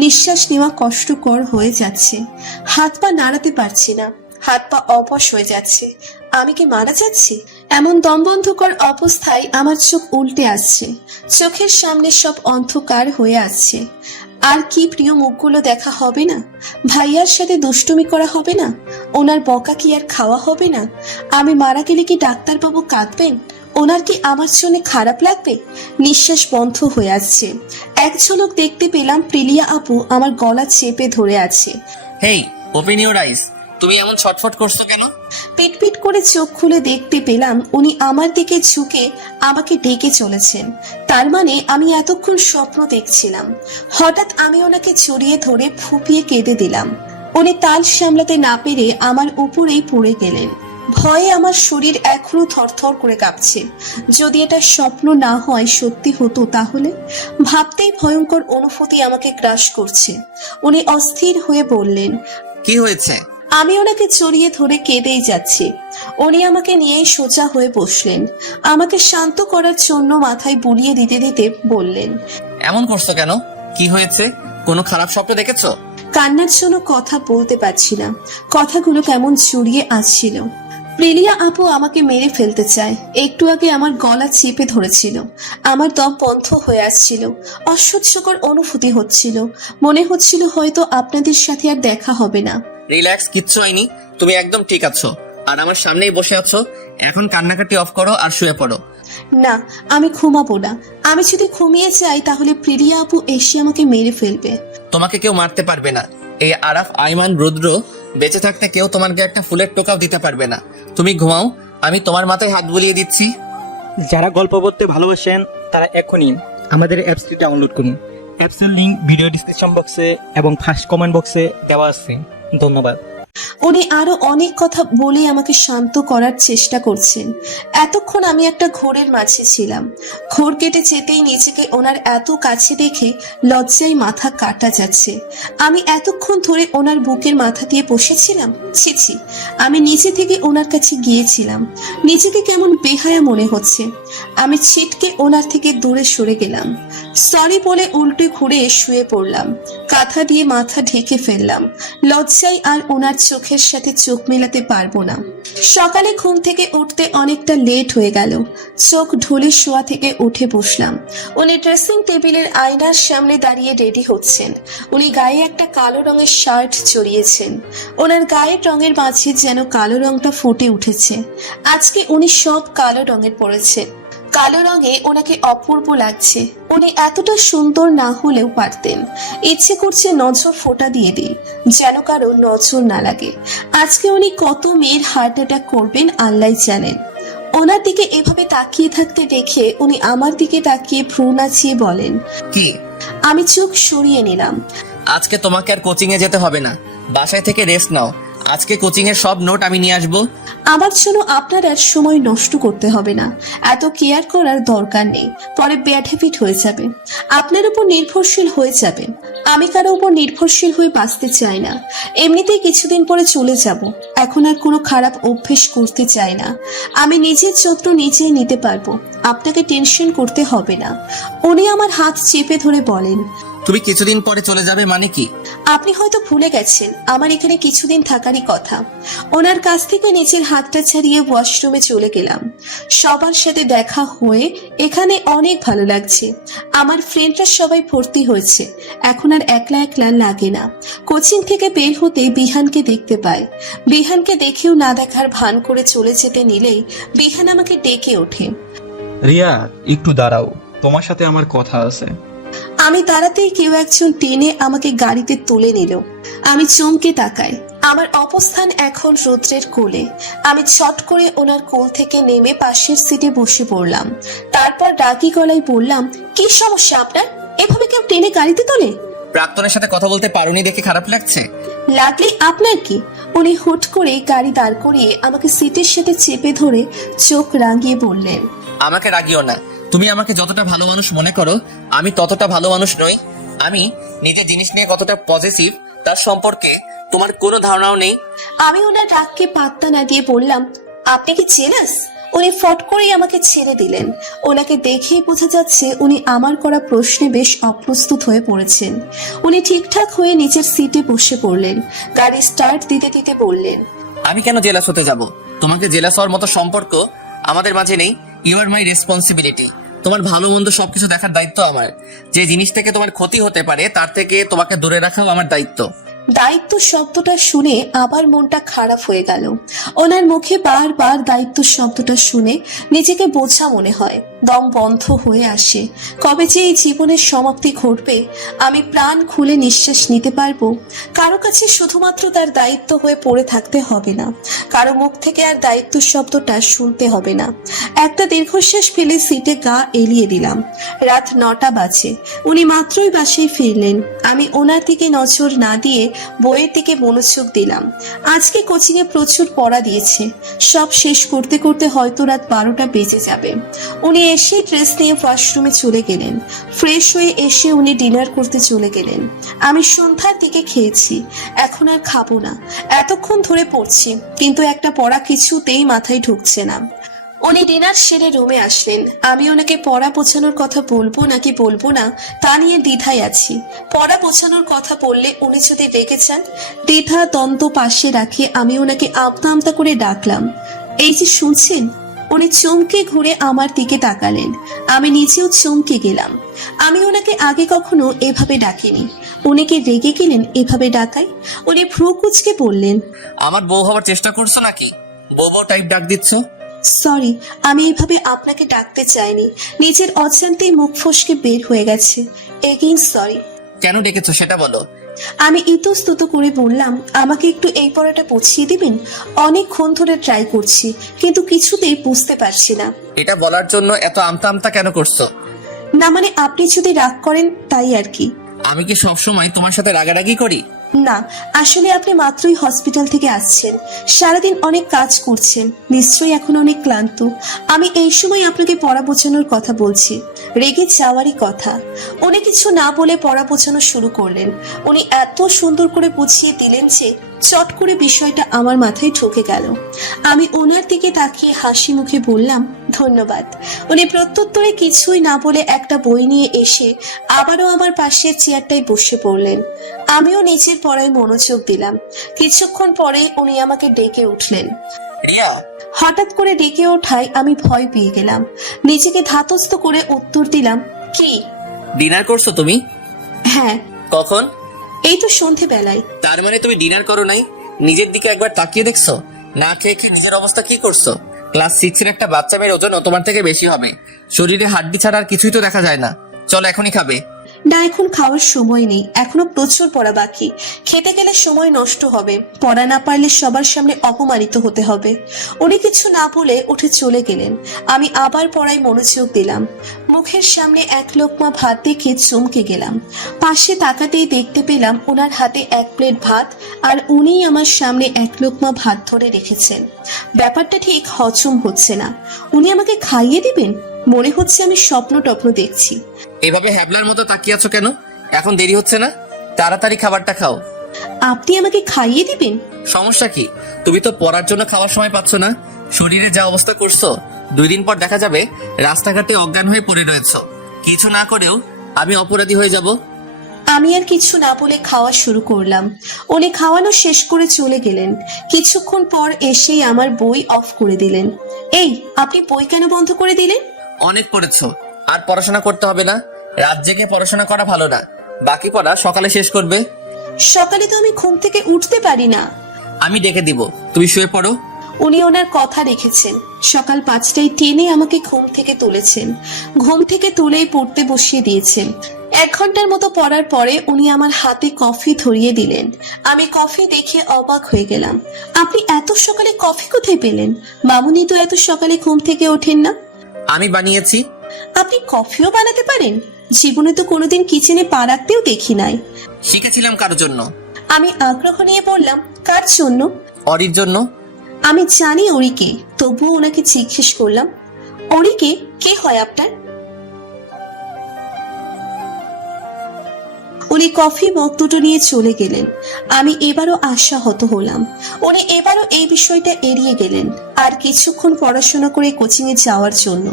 নিঃশ্বাস নেওয়া কষ্টকর হয়ে যাচ্ছে। হাত পা নাড়াতে পারছি না, হাত পা অবশ হয়ে যাচ্ছে। আমি কি মারা যাচ্ছি? এমন দমবন্ধকর অবস্থায় আমার চোখ উল্টে আসছে, চোখের সামনে সব অন্ধকার হয়ে আসছে। আর কি প্রিয় মুখগুলো দেখা হবে না? ভাইয়ার সাথে দুষ্টুমি করা হবে না? ওনার বকা কি আর খাওয়া হবে না? আমি মারা গেলে কি ডাক্তারবাবু কাঁদবেন? ওনার কি আমার জন্য খারাপ লাগবে? নিঃশ্বাস বন্ধ হয়ে আসছে। এক ঝলক দেখতে পেলাম প্রিলিয়া আপু আমার গলা চেপে ধরে আছে। হেই, ওপেন ইউর আইস। তুমি এমন ছটফট করছো কেন? পিটপিট করে চোখ খুলে দেখতে পেলাম উনি আমার দিকে ঝুঁকে আমাকে ডেকে চলেছেন। তার মানে আমি এতক্ষণ স্বপ্ন দেখছিলাম। হঠাৎ আমি ওনাকে জড়িয়ে ধরে ফুপিয়ে কেঁদে দিলাম। উনি তাল সামলাতে না পেরে আমার উপরেই পড়ে গেলেন। ভয়ে আমার শরীর এখনো থরথর করে কাঁপছে। যদি এটা স্বপ্ন না হয়, সত্যি হতো, তাহলে ভাবতেই ভয়ঙ্কর অনুভূতি আমাকে গ্রাস করছে। উনি অস্থির হয়ে বললেন, কি হয়েছে? আমি ওনাকে জড়িয়ে ধরে কেঁদেই যাচ্ছি। উনি আমাকে নিয়েই সোজা হয়ে বসলেন। আমাকে শান্ত করার জন্য মাথায় বুলিয়ে দিতে দিতে বললেন, এমন করছো কেন? কি হয়েছে? কোনো খারাপ স্বপ্ন দেখেছো? কান্নার জন্য কথা বলতে পারছি না, কথাগুলো কেমন জড়িয়ে আসছিল। প্রিলিয়া আপু আমাকে মেরে ফেলতে চায়। একটু আগে আমার গলা চেপে ধরেছিল। আমার দম বন্ধ হয়ে আসছিল। অসহ্যকর অনুভূতি হচ্ছিল। মনে হচ্ছিল হয়তো আপনাদের সাথে আর দেখা হবে না। রিল্যাক্স, কিচ্ছু হয়নি, তুমি একদম ঠিক আছো আর আমার সামনেই বসে আছো। এখন কান্নাকাটি অফ করো আর শুয়ে পড়ো। না, আমি ঘুমাবো না। আমি যদি ঘুমিয়ে যাই তাহলে প্রিলিয়া আপু এসে আমাকে মেরে ফেলবে। তোমাকে কেউ মারতে পারবে না। এই আরাফ, আইমান, রুদ্র বেঁচে থাকতে কেউ তোমার গায়ে একটা ফুলের টোকাও দিতে পারবে না। তুমি ঘুমাও, আমি তোমার মাথায় হাত বুলিয়ে দিচ্ছি। যারা গল্প পড়তে ভালোবাসেন তারা এখনই আমাদের অ্যাপসটি ডাউনলোড করুন। অ্যাপসের লিংক ভিডিও ডিসক্রিপশন বক্সে এবং ফার্স্ট কমেন্ট বক্সে দেওয়া আছে। ধন্যবাদ। উনি আরো অনেক কথা বলে আমাকে শান্ত করার চেষ্টা করছেন। এতক্ষণ আমি একটা ঘোরের মাঝে ছিলাম। ঘোর কেটে যেতেই নিজেকে ওনার এত কাছে দেখে লজ্জায় মাথা কাটা যাচ্ছে। আমি এতক্ষণ ধরে ওনার বুকের মাথা দিয়ে বসেছিলাম। ছি, আমি নিচে থেকে ওনার কাছে গিয়েছিলাম। নিজেকে কেমন বেহায়া মনে হচ্ছে। আমি ছিটকে ওনার থেকে দূরে সরে গেলাম। সরি বলে উল্টে ঘুরে শুয়ে পড়লাম। কাঁথা দিয়ে মাথা ঢেকে ফেললাম। লজ্জায় আর ওনার চোখের সাথে চোখ মেলাতে পারবো না। সকালে ঘুম থেকে উঠতে অনেকটা লেট হয়ে গেল। চোখ ঢুলে শোয়া থেকে উঠে বসলাম। উনি ড্রেসিং টেবিলের আয়নার সামনে দাঁড়িয়ে রেডি হচ্ছেন। উনি গায়ে একটা কালো রঙের শার্ট জড়িয়েছেন। ওনার গায়ের রঙের মাঝে যেন কালো রংটা ফুটে উঠেছে। আজকে উনি সব কালো রঙের পরেছেন। কালো রঙে ওনাকে অপূর্ব লাগছে। উনি এতটা সুন্দর না হলেও পারতেন। ইচ্ছে করছে নজর ফোঁটা দিয়ে দিই, যেন কারো নজর না লাগে। আজকে উনি কত মেয়ের হার্ট অ্যাটাক করবেন আল্লাহ জানেন। ওনার দিকে এভাবে তাকিয়ে থাকতে দেখে উনি আমার দিকে তাকিয়ে ভ্রু নাচিয়ে বলেন, কি? আমি চোখ সরিয়ে নিলাম। আজকে তোমাকে আর কোচিং এ যেতে হবে না, বাসায় থেকে রেস্ট নাও। আজকে কোচিং এর সব নোট আমি নিয়ে আসবো। আমার জন্য আপনার আর সময় নষ্ট করতে হবে না। এত কেয়ার করার দরকার নেই, পরে ব্যাড হ্যাবিট হয়ে যাবে। আপনার উপর নির্ভরশীল হয়ে যাবে। আমি কারো উপর নির্ভরশীল হয়ে বাঁচতে চাই না। এমনিতেই কিছুদিন পরে চলে যাব। এখন আর কোনো খারাপ অভ্যেস করতে চাই না। আমি নিজের যত্ন নিজেই নিতে পারবো। আপনাকে টেনশন করতে হবে না। উনি আমার হাত চেপে ধরে বলেন, তুমি কিছুদিন পরে চলে যাবে মানে কি? আপনি হয়তো ভুলে গেছেন আমার এখানে কিছুদিন থাকারই কথা। ওনার কাছ থেকে নিজের হাতটা ছাড়িয়ে ওয়াশরুমে চলে গেলাম। সবার সাথে দেখা হয়ে এখানে অনেক ভালো লাগছে। আমার ফ্রেন্ডরা সবাই ভর্তি হয়েছে। এখন আর একলা একলা লাগে না। কোচিং থেকে বের হতে বিহানকে দেখতে পাই। বিহানকে দেখেও না দেখার ভান করে চলে যেতে নিলেই বিহান আমাকে ডেকে ওঠে। রিয়া, একটু দাঁড়াও, তোমার সাথে আমার কথা আছে। আমি দাঁড়াতেই কেউ একজন টেনে আমাকে গাড়িতে তুলে নিল। আমি চমকে তাকাই। আমার অবস্থান এখন রৌদ্রের কোলে। আমি ছট করে ওনার কোল থেকে নেমে পাশের সিটে বসে পড়লাম। তারপর রাগী গলায় বললাম, কি সমস্যা আপনার? এভাবে কেউ টেনে গাড়িতে তোলে? প্রাক্তনের সাথে কথা বলতে পারোনি দেখে খারাপ লাগছে? লাগলে আপনার কি? উনি হুট করে গাড়ি দাঁড় করিয়ে আমাকে সিটের সাথে চেপে ধরে চোখ রাঙিয়ে বললেন, আমাকে রাগিও না। তুমি আমাকে যতটা ভালো মানুষ মনে করো আমি ততটা ভালো মানুষ নই। আমি নিজের জিনিস নিয়ে কতটা পজিটিভ তার সম্পর্কে তোমার কোনো ধারণাও নেই। আমি ওনার রাগকে পাত্তা না দিয়ে বললাম, আপনি কি জেলাস? উনি ফট করেই আমাকে ছেড়ে দিলেন। ওনাকে দেখেই বোঝা যাচ্ছে উনি আমার করা প্রশ্নে বেশ অপ্রস্তুত হয়ে পড়েছেন। উনি ঠিকঠাক হয়ে নিচের সিটে বসে পড়লেন। গাড়ি স্টার্ট দিতে দিতে বললেন, আমি কেন জেলাস হতে যাব? তোমাকে জেলাস হওয়ার মতো সম্পর্ক আমাদের মাঝে নেই। You are my responsibility. তোমার ভালো মন্দ সবকিছু দেখার দায়িত্ব আমার। যে জিনিস থেকে তোমার ক্ষতি হতে পারে তার থেকে তোমাকে দূরে রাখাও আমার দায়িত্ব। দায়িত্ব শব্দটা শুনে আবার মনটা খারাপ হয়ে গেল। ওনার মুখে বারবার দায়িত্ব শব্দটা শুনে নিজেকে বোঝা মনে হয়। দম বন্ধ হয়ে আসে। কবে যে এই জীবনের সমাপ্তি ঘটবে, আমি প্রাণ খুলে নিঃশ্বাস নিতে পারবো। কারো কাছে শুধুমাত্র তার দায়িত্ব হয়ে পড়ে থাকতে হবে না। কারো মুখ থেকে আর দায়িত্ব শব্দটা শুনতে হবে না। একটা দীর্ঘশ্বাস ফেলে সিটে গা এলিয়ে দিলাম। রাত 9টা বাজে। উনি মাত্রই বাসায় ফিরলেন। আমি ওনার দিকে নজর না দিয়ে বইয়ের দিকে মনোযোগ দিলাম। আজকে কোচিং এ প্রচুর পড়া দিয়েছে। সব শেষ করতে করতে হয়তো রাত 12টা বেজে যাবে। উনি এসে ড্রেস নিয়ে ওয়াশরুমে চলে গেলেন। ফ্রেশ হয়ে এসে উনি ডিনার করতে চলে গেলেন। আমি সন্ধ্যার দিকে খেয়েছি। এখন আর খাবো না। এতক্ষণ ধরে পড়ছি, কিন্তু একটা পড়া কিছুতেই মাথায় ঢুকছে না। উনি ডিনার সেরে রুমে আসলেন। আমি ওনাকে পড়া বোঝানোর কথা বলবো নাকি বলবো না তা নিয়ে দ্বিধায় আছি। পড়া বোঝানোর কথা বললে উনি যদি রেগে যান, দ্বিধা দ্বন্দ্ব পাশে রাখে আমি ওনাকে আমতা আমতা করে ডাকলাম, এই যে শুনছেন? উনি চমকে ঘুরে আমার দিকে তাকালেন। আমি নিজেও চমকে গেলাম। আমি ওনাকে আগে কখনো এভাবে ডাকিনি। উনি কি রেগে গেলেন এভাবে ডাকায়? উনি ভ্রু কুঁচকে বললেন, আমার বউ হওয়ার চেষ্টা করছো নাকি? বউ বউ টাইপ ডাক দিচ্ছ? সরি, আমি এভাবে আপনাকে ডাকতে চাইনি। নিজের অজান্তেই মুখ ফসকে বের হয়ে গেছে। Again sorry. কেন ডেকেছো সেটা বলো। আমি ইতস্তত করে বললাম, আমাকে একটু এই পড়াটা বুঝিয়ে দিবেন? অনেকক্ষণ ধরে ট্রাই করছি, কিন্তু কিছুতেই বুঝতে পারছি না। এটা বলার জন্য এত আমতা আমতা কেন করছো? না মানে আপনি যদি রাগ করেন তাই আর কি। আমি কি সবসময় তোমার সাথে রাগারাগি করি? না, আসলে আপনি মাত্রই হসপিটাল থেকে আসছেন, সারাদিন অনেক কাজ করছেন, নিশ্চয়ই এখন অনেক ক্লান্ত। আমি এই সময় আপনাকে পড়া বোঝানোর কথা বলছি, রেগে যাওয়ারই কথা। উনি কিছু না বলে পড়া বোঝানো শুরু করলেন। উনি এত সুন্দর করে বুঝিয়ে দিলেন যে চট করে বিষয়টা আমার মাথায় ঢুকে গেল। আমি ওনার দিকে তাকিয়ে হাসি মুখে বললাম, ধন্যবাদ। উনি প্রত্যুত্তরে কিছুই না বলে একটা বই নিয়ে এসে আবারও আমার পাশের চেয়ারটায় বসে পড়লেন। আমিও নিচের পড়ায় মনোযোগ দিলাম। কিছুক্ষণ পরে উনি আমাকে ডেকে উঠলেন। রিয়া, হঠাৎ করে ডেকে ওঠায় আমি ভয় পেয়ে গেলাম। নিজেকে ধাতস্থ করে উত্তর দিলাম, কি? ডিনার করছো তুমি? হ্যাঁ। কখন? এই তো সন্ধেবেলায়। তার মানে তুমি ডিনার করো নাই? নিজের দিকে একবার তাকিয়ে দেখছো? না খেয়ে খেয়ে নিজের অবস্থা কি করছো? ক্লাস 6 এর একটা বাচ্চা মেয়ের ওজন তোমার থেকে বেশি হবে। শরীরে হাড্ডি ছাড়া আর কিছুই তো দেখা যায় না। চলো এখনই খাবে। না, এখন খাওয়ার সময় নেই, এখনো প্রচুর পড়া বাকি। খেতে গেলে সময় নষ্ট হবে, পড়া না পারলে সবার সামনে অপমানিত হতে হবে। উনি কিছু না বলে উঠে চলে গেলেন। আমি আবার পড়ায় মনোযোগ দিলাম। মুখের সামনে এক লোকমা ভাত দেখে চমকে গেলাম। পাশে তাকাতেই দেখতে পেলাম ওনার হাতে এক প্লেট ভাত, আর উনিই আমার সামনে এক লোকমা ভাত ধরে রেখেছেন। ব্যাপারটা ঠিক হজম হচ্ছে না। উনি আমাকে খাইয়ে দিবেন? মনে হচ্ছে আমি স্বপ্ন টপ্ন দেখছি। এভাবে হ্যাবলার মতো তাকিয়ে আছো কেন? এখন দেরি হচ্ছে না? তাড়াতাড়ি খাবারটা খাও। আপনি আমাকে খাইয়ে দিবেন? সমস্যা কি? তুমি তো পড়ার জন্য খাওয়ার সময় পাচ্ছ না। শরীরে যা অবস্থা করছো, 2 দিন পর দেখা যাবে রাস্তাঘাটে অজ্ঞান হয়ে পড়ে রয়েছো। কিছু না করেও আমি অপরাধী হয়ে যাব। আমি আর কিছু না বলে খাওয়া শুরু করলাম। উনি খাওয়ানো শেষ করে চলে গেলেন। কিছুক্ষণ পর এসেই আমার বই অফ করে দিলেন। এই, আপনি বই কেন বন্ধ করে দিলেন? অনেক পড়েছো, আর পড়াশোনা করতে হবে না। রাত জেগে পড়াশোনা করা ভালো না। বাকি পড়া সকালে শেষ করবে। সকালে তো আমি ঘুম থেকে উঠতে পারি না। আমি ডেকে দিব, তুমি শুয়ে পড়ো। উনি ওনার কথা রেখেছেন। সকাল 5টায় টেনে আমাকে ঘুম থেকে তুলেছেন। ঘুম থেকে তুলেই পড়তে বসিয়ে দিয়েছেন। 1 ঘন্টার মতো পড়ার পরে উনি আমার হাতে কফি ধরিয়ে দিলেন। আমি কফি দেখে অবাক হয়ে গেলাম। আপনি এত সকালে কফি কোথায় পেলেন? মামুনি তো এত সকালে ঘুম থেকে ওঠেন না। আমি বানিয়েছি। আপনি কফিও বানাতে পারেন? জীবনে তো কোনোদিন কিচেনে পা রাখতেও দেখি নাই। শিখেছিলাম কারোর জন্য। আমি আগ্রহ নিয়ে বললাম, কার জন্য? অরির জন্য। আমি জানি অরিকে, তবুও ওনাকে জিজ্ঞেস করলাম, অরিকে কে হয় আপনার? উনি কফি মগ দুটো নিয়ে চলে গেলেন। আমি এবারও আশাহত হলাম। উনি এবারও এই বিষয়টা এড়িয়ে গেলেন। আর কিছুক্ষণ পড়াশোনা করে কোচিং এ যাওয়ার জন্য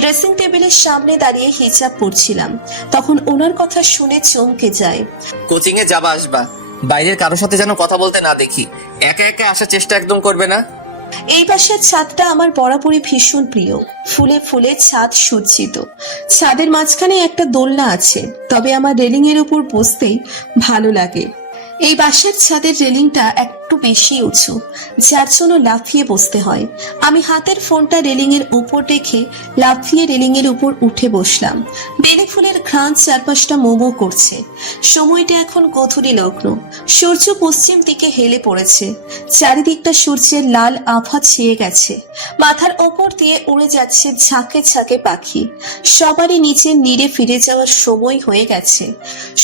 ড্রেসিং টেবিলের সামনে দাঁড়িয়ে হিজাব পড়ছিলাম। তখন ওনার কথা শুনে চমকে যায়। কোচিং এ যাবা আসবা, বাইরের কারোর সাথে যেন কথা বলতে না দেখি। একা একা আসার চেষ্টা একদম করবে না। এই বাসার ছাদটা আমার বরাবরই ভীষণ প্রিয়। ফুলে ফুলে ছাদ সজ্জিত। ছাদের মাঝখানে একটা দোলনা আছে, তবে আমার রেলিং এর উপর বসতেই ভালো লাগে। এই বাসার ছাদের রেলিংটা একটু বেশি উঁচু, যার জন্য লাফিয়ে বসতে হয়। আমি হাতের ফোনটা রেলিং এর উপর রেখে লাফিয়ে রেলিং এর উপর উঠে বসলাম। বেলে ফুলের ঘ্রাণ চারপাশটা মোমো করছে। সময়টা এখন গধূলি লগ্ন। সূর্য পশ্চিম দিকে হেলে পড়েছে। চারিদিকটা সূর্যের লাল আভা ছেয়ে গেছে। মাথার ওপর দিয়ে উড়ে যাচ্ছে ঝাঁকে ঝাঁকে পাখি। সবারই নিচের নীড়ে ফিরে যাওয়ার সময় হয়ে গেছে।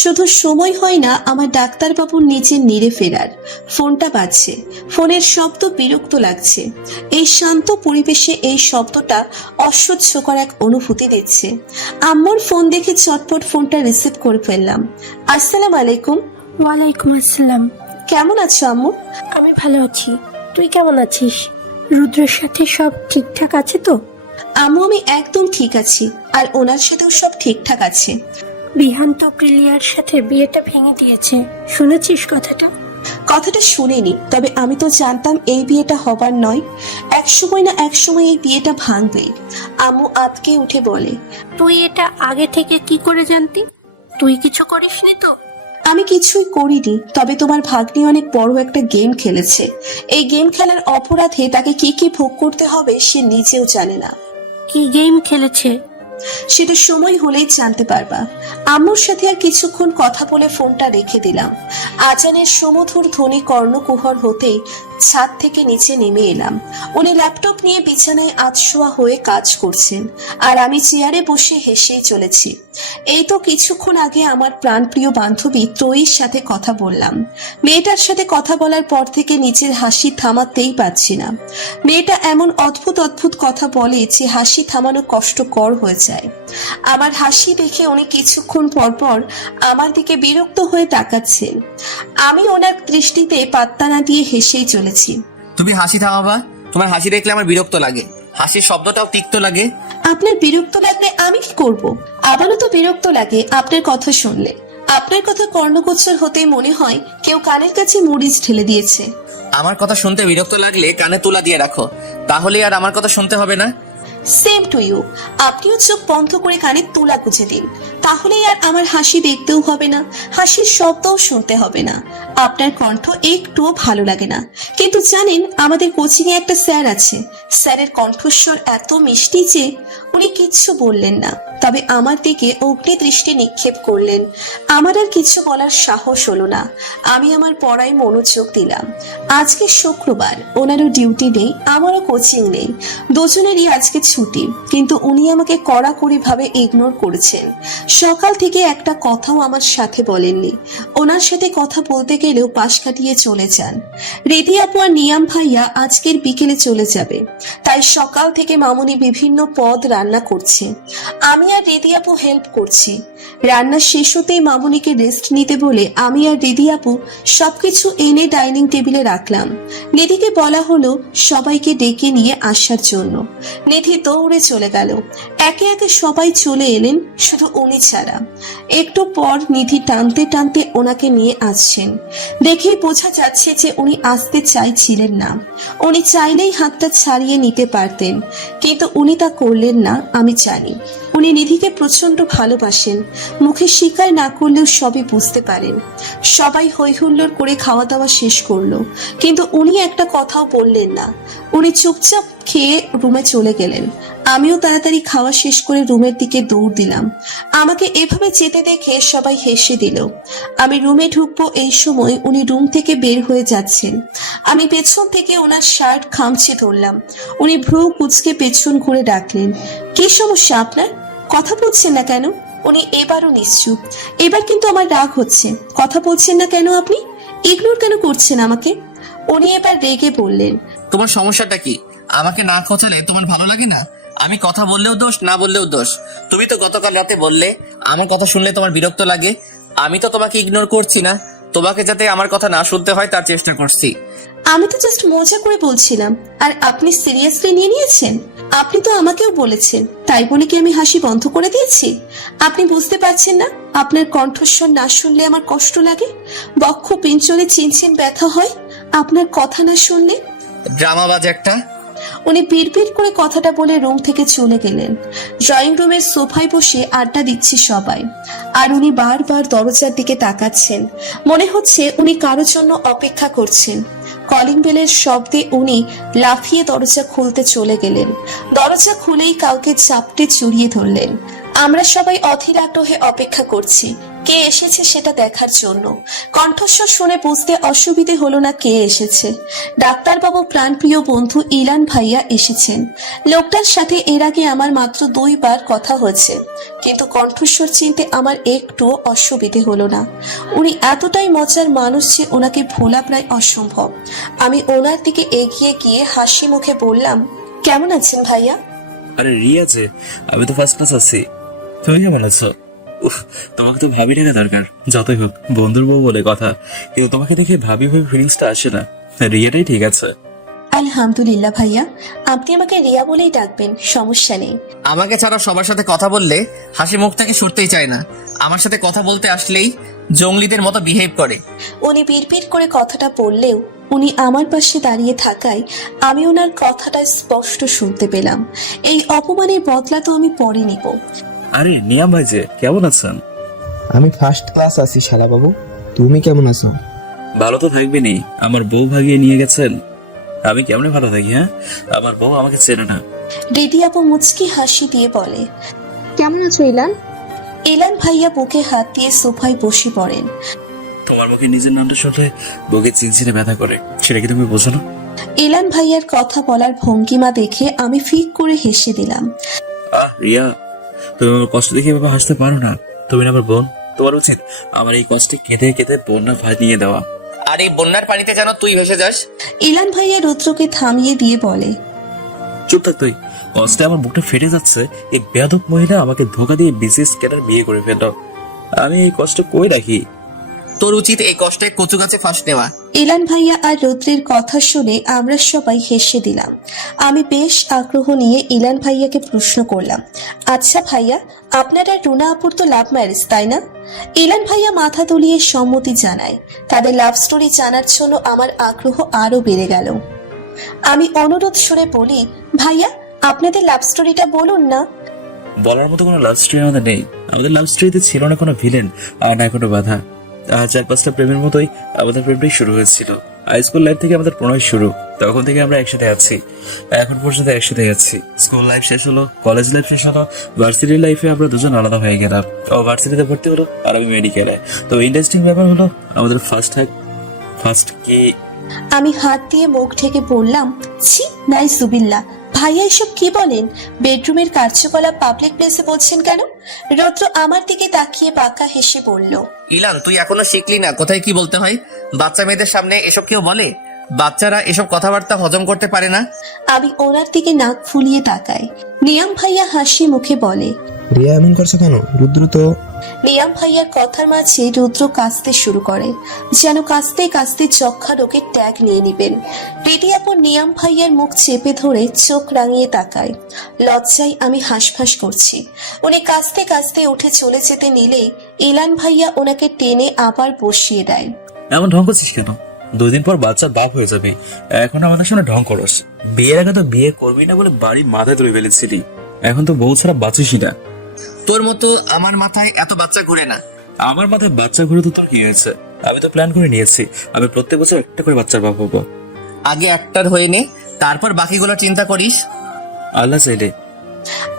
শুধু সময় হয় না, আমার ডাক্তারবাবুর নিচের নীড়ে ফেরার। ফোনটা বাজছে। ফোনের শব্দ বিরক্ত লাগছে। এই শান্ত পরিবেশে এই শব্দটা অসহ্যকর এক অনুভূতি দিচ্ছে। আম্মুর ফোন দেখে চটপট ফোনটা রিসিভ করে ফেললাম। আসসালামু আলাইকুম। ওয়ালাইকুম আসসালাম। কেমন আছো আম্মু? আমি ভালো আছি, তুই কেমন আছিস? রুদ্রের সাথে সব ঠিকঠাক আছে তো? আম্মু, আমি একদম ঠিক আছি, আর ওনার সাথেও সব ঠিকঠাক আছে। বিহান তো প্রিলিয়ার সাথে বিয়েটা ভেঙে দিয়েছে, শুনেছিস কথাটা? কথাটা শুনিনি, তবে আমি তো জানতাম এই বিয়েটা হবার নয়। একসময় না একসময় এই বিয়েটা ভাঙবে। আম্মু আতকে উঠে বলে, তুই এটা আগে থেকে কি করে জানতি? তুই কিছু করিসনি তো? আমি কিছুই করিনি, তবে তোমার ভাগ্নি অনেক বড় একটা গেম খেলেছে। এই গেম খেলার অপরাধে তাকে কি কি ভোগ করতে হবে সে নিজেও জানে না। কি গেম খেলেছে? সেটা সময় হলেই জানতে পারবা। আম্মুর সাথে আর কিছুক্ষণ কথা বলে ফোনটা রেখে দিলাম। আজানের সুমধুর ধ্বনি কর্ণকুহর হতেই ছাদ থেকে নিচে নেমে এলাম। উনি ল্যাপটপ নিয়ে বিছানায় আধশোয়া হয়ে কাজ করছেন, আর আমি চেয়ারে বসে হেসেই চলেছি। এই তো কিছুক্ষণ আগে আমার প্রাণপ্রিয় বান্ধবী ত্রয়ীর সাথে কথা বললাম। মেয়েটার সাথে কথা বলার পর থেকে নিজের হাসি থামাতেই পারছি না। মেয়েটা এমন অদ্ভুত অদ্ভুত কথা বলে যে হাসি থামানো কষ্টকর হয়ে যায়। আমার হাসি দেখে উনি কিছুক্ষণ পর পর আমার দিকে বিরক্ত হয়ে তাকাচ্ছেন। আমি ওনার দৃষ্টিতে পাত্তা না দিয়ে হেসেই চলেছি। তুমি হাসি থামাবা? তোমার হাসি দেখলে আমার বিরক্ত লাগে। হাসির শব্দটাও তিক্ত লাগে। আপনার বিরক্ত লাগলে আমি কি করব? আবারও তো বিরক্ত লাগে আপনার কথা শুনলে। আপনার কথা কর্ণগোচর হতেই মনে হয় কেউ কানের কাছে মরিচ ঢেলে দিয়েছে। আমার কথা শুনতে বিরক্ত লাগলে কানে তুলা দিয়ে রাখো, তাহলে আর আমার কথা শুনতে হবে না। Same to you. আপনিও চোখ বন্ধ করে কানে তুলা গুঁজে দিন, তাহলেই আর আমার হাসি দেখতেও হবে না, হাসির শব্দও শুনতে হবে না। আপনার কণ্ঠ একটুও ভালো লাগে না। কিন্তু জানেন, আমাদের কোচিং এ একটা স্যার আছে। স্যারের কণ্ঠস্বর এত মিষ্টি যে উনি কিচ্ছু বললেন না, তবে আমার দিকে অগ্নি দৃষ্টি নিক্ষেপ করলেন। আমার আর কিছু বলার সাহস হলো না। আমি আমার পড়ায় মনোযোগ দিলাম। আজকে শুক্রবার, ওনারও ডিউটি নেই, আমারও কোচিং নেই, দুজনেরই আজকে ছুটি। কিন্তু উনি আমাকে কড়াকড়ি ভাবে ইগনোর করেছেন। সকাল থেকে একটা কথাও আমার সাথে বলেননি। ওনার সাথে কথা বলতে গেলেও পাশ কাটিয়ে চলে যান। রেদি আপু আর নিয়াম ভাইয়া আজকের বিকেলে চলে যাবে, তাই সকাল থেকে মামুনি বিভিন্ন পদ রান্না করছে। আমি আর রেদি আপু হেল্প করছি। রান্না শেষ হতেই মামুনিকে রেস্ট নিতে বলে আমি আর রেদি আপু সবকিছু এনে ডাইনিং টেবিলে রাখলাম। নিধিকে বলা হলো সবাইকে ডেকে নিয়ে আসার জন্য। নিধি দৌড়ে চলে গেল। একে একে সবাই চলে এলেন, শুধু উনি ছাড়া। একটু পর নিধি টানতে টানতে ওনাকে নিয়ে আসছেন। দেখেই বোঝা যাচ্ছে যে উনি আসতে চাইছিলেন না। উনি চাইলেই হাতটা ছাড়িয়ে নিতে পারতেন, কিন্তু উনি তা করলেন না। আমি জানি উনি নিধিকে প্রচন্ড ভালোবাসেন। মুখে স্বীকার না করলেও সবই বুঝতে পারেন। সবাই হই হুল্লোড় করে খাওয়া দাওয়া শেষ করলো, কিন্তু উনি একটা কথাও বললেন না। উনি চুপচাপ খেয়ে রুমে চলে গেলেন। আমিও তাড়াতাড়ি খাওয়া শেষ করে রুমের দিকে দৌড় দিলাম। আমাকে এভাবে যেতে দেখে সবাই হেসে দিল। আমি রুমে ঢুকবো এই সময় উনি রুম থেকে বের হয়ে যাচ্ছেন। আমি পেছন থেকে ওনার শার্ট খামচে ধরলাম। উনি ভ্রু কুঁচকে পেছন ঘুরে ডাকলেন, কি সমস্যা আপনার? কথা বলছেন না কেন? উনি এবারও নিশ্চুপ। এবার কিন্তু আমার রাগ হচ্ছে। কথা বলছেন না কেন আপনি? ইগনোর কেন করছেন আমাকে? উনি এবার রেগে বললেন, তোমার সমস্যাটা কি? আমাকে না খোঁচালে তোমার ভালো লাগে না? আমি কথা বললেও দোষ, না বললেও দোষ। তুমি তো গতকাল রাতে বললে আমার কথা শুনলে তোমার বিরক্ত লাগে। আমি তো তোমাকে ইগনোর করছি না, তোমাকে যাতে আমার কথা না শুনতে হয় তার চেষ্টা করছি। আমি তো জাস্ট মজা করে বলছিলাম, আর আপনি সিরিয়াসলি নিয়ে নিয়েছেন। আপনি তো আমাকেও বলেছেন, তাই বলে কি আমি হাসি বন্ধ করে দিয়েছি? আপনি বুঝতে পারছেন না আপনার কণ্ঠস্বর না শুনলে আমার কষ্ট লাগে? বক্ষ পিঞ্চলে চিনচিন ব্যথা হয় আপনার কথা না শুনলে। ড্রামাবাজ একটা। উনি বিড়বিড় করে কথাটা বলে রুম থেকে চলে গেলেন। ড্রয়িং রুমের সোফায় বসে আড্ডা দিচ্ছি সবাই, আর উনি বারবার দরজার দিকে তাকাচ্ছেন। মনে হচ্ছে উনি কারোর জন্য অপেক্ষা করছেন। কলিং বেলের শব্দে উনি লাফিয়ে দরজা খুলতে চলে গেলেন। দরজা খুলেই কাউকে চাপটে জড়িয়ে ধরলেন। আমরা সবাই অধীর আগ্রহে অপেক্ষা করছি কে এসেছে সেটা দেখার জন্য। কণ্ঠস্বর শুনে বুঝতে অসুবিধে হলো না কে এসেছে। ডাক্তারবাবু প্রাণপ্রিয় বন্ধু ইলান ভাইয়া এসেছেন। লোকটার সাথে এর আগে আমার মাত্র 2 বার কথা হয়েছে, কিন্তু কণ্ঠস্বর চিনতে আমার একটুও অসুবিধে হলো না। উনি এতটাই মজার মানুষ যে ওনাকে ভোলা প্রায় অসম্ভব। আমি ওনার দিকে এগিয়ে গিয়ে হাসি মুখে বললাম, কেমন আছেন ভাইয়া? আরে রিয়া যে, আমি তো ফার্স্ট ক্লাস আছি। তুমি কেমন আছো? উফ, তোমাকে তো ভাবি ডাকা দরকার। যতই হোক বন্ধুর বউ বলে কথা, কিন্তু তোমাকে দেখে ভাবি ভাবি ফিলিংসটা আসে না। রিয়াটাই ঠিক আছে। আলহামদুলিল্লাহ ভাইয়া, আপনি আমাকে রিয়া বলেই ডাকবেন, সমস্যা নেই। আমাকে ছাড়া সবার সাথে কথা বললে হাসি মুখ থেকে সরতেই চায় না। আমার সাথে কথা বলতে আসলেই জঙ্গলিদের মতো বিহেভ করে। উনি বিড়বিড় করে কথাটা বললেও উনি আমার পাশে দাঁড়িয়ে থাকায় আমি ওনার কথাটা স্পষ্ট শুনতে পেলাম। এই অপমানের বদলা তো আমি পরে নিব। আরে নিয়াম ভাই যে, কেমন আছেন? আমি ফার্স্ট ক্লাস আছি শালা বাবু, তুমি কেমন আছো? ভালো তো থাকবেনি, আমার বউ ভাগিয়ে নিয়ে গেছেন। আমি কেমনে ভালো থাকি? হ্যাঁ, আমার বউ আমাকে চেনে না। রেডি আপু মুচকি হাসি দিয়ে বলে, কেমন আছো ইলান? ইলান ভাইয়া বুকে হাত দিয়ে সোফায় বসে পড়েন। তোমার মুখে নিজের নামটা শুনলে বুকে চিনচিনে ব্যথা করে, সেটা কি তুমি বোঝো না? ইলান ভাইয়ার কথা বলার ভঙ্গিমা দেখে আমি ফিক করে হেসে দিলাম। রিয়া, তুমি আমার কষ্ট দেখে এভাবে হাসতে পারো না। তুমি না আমার বোন, তোমার উচিত আমার এই কষ্টে কেঁদে কেঁদে বন্যা ভাই নিয়ে দেওয়া। আর এই বন্যার পানিতে যেন তুই ভেসে যাস। ইলান ভাইয়া রুদ্রকে থামিয়ে দিয়ে বলে, চুপ থাক তুই, কষ্টে আমার বুকটা ফেটে যাচ্ছে। এই বেয়াদব মহিলা আমাকে ধোকা দিয়ে বিসিএস ক্যাডার বিয়ে করে ফেলল। আমি এই কষ্ট কই রাখি? তোর উচিত এই কষ্টে কচু গাছে ফাঁস নেওয়া। ইলান ভাইয়া আর রুদ্রের কথা শুনে আমরা সবাই হেসে দিলাম। আমি বেশ আগ্রহ নিয়ে ইলান ভাইয়াকে প্রশ্ন করলাম, আচ্ছা ভাইয়া, আপনার আর রুনা আপুর তো লাভ ম্যারেজ তাই না? ইলান ভাইয়া মাথা তুলিয়ে সম্মতি জানায়। তাদের লাভ স্টোরি জানার জন্য আমার আগ্রহ আরো বেড়ে গেল। আমি অনুরোধ সুরে বলি, ভাইয়া আপনাদের লাভ স্টোরিটা বলুন না। বলার মতো কোনো লাভ স্টোরি আমাদের নেই। আমাদের লাভ স্টোরিতে ছিল না কোনো ভিলেন আর না কোনো বাধা। 4-5টা প্রেমের মতোই আমাদের প্রেমটাই শুরু হয়েছিল। হাই স্কুল লাইফ থেকে আমাদের প্রণয় শুরু, তখন থেকে আমরা একসাথে আছি, এখন পর্যন্ত একসাথে আছি। স্কুল লাইফ শেষ হলো, কলেজ লাইফ শেষ হলো, ভার্সিটি লাইফে আমরা দুজন আলাদা হয়ে গেলাম। ও ভার্সিটিতে ভর্তি হলো আর আমি মেডিকেলে। তো ইন্টারেস্টিং ব্যাপার হলো আমাদের ফার্স্ট কি। আমি হাত দিয়ে মুখ ঢেকে বললাম, ছি নাইজুবিল্লাহ, ভাইয়া এসব কি বলেন? বেডরুমের কার্যকলাপ পাবলিক প্লেসে বলছেন কেন? রৌদ্র আমার দিকে তাকিয়ে বাঁকা হেসে বলল, ইলান, তুই এখনো শিখলি না কোথায় কি বলতে হয়। বাচ্চা মেয়েদের সামনে এসব কেউ বলে? বাচ্চারা এসব কথাবার্তা হজম করতে পারে না। আমি ওনার দিকে নাক ফুলিয়ে তাকাই। নিয়াম ভাইয়া হাসি মুখে বলে, রিয়া এমন করছো কেন? রুদ্র তো। নিয়াম ভাইয়ার কথার মাঝে রুদ্র কাঁদতে শুরু করে, যেন কাঁদতে কাঁদতে যক্ষা রোগের ট্যাগ নিয়ে নিবেন। রেডি আপর নিয়াম ভাইয়ার মুখ চেপে ধরে চোখ রাঙিয়ে তাকায়। লজ্জায় আমি হাঁসফাঁস করছি। উনি কাঁদতে কাঁদতে উঠে চলে যেতে নিলেই ইলান ভাইয়া ওনাকে টেনে আবার বসিয়ে দেয়। এমন ঢং করছিস কেন? 2 দিন পর বাচ্চার বাপ হয়ে যাবে, এখন আমাদের সামনে ঢং করস। বিয়ের আগে তো বিয়ে করবি না বলে বাড়ি মাথায় তুলে ফেলেছিলি, এখন তো বউ ছাড়া বাঁচিসই না। তোর মতো আমার মাথায় এত বাচ্চা ঘুরে না। আমার মাথায় বাচ্চা ঘুরে তো তোর কি হয়েছে? আমি তো প্ল্যান করে নিয়েছি, আমি প্রত্যেক বছর একটা করে বাচ্চার বাপ হবো। আগে একটার হয়ে নে, তারপর বাকিগুলো চিন্তা করিস। আল্লাহ চাইলে।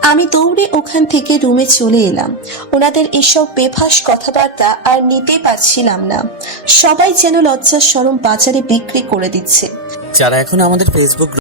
আমি দৌড়ে ওখান থেকে রুমে চলে এলাম। ওনাদের এসব বেফাস কথাবার্তা আর নিতে পারছিলাম না। সবাই যেন লজ্জার শরম বাজারে বিক্রি করে দিচ্ছে। যারা এখন আমাদের ফেসবুক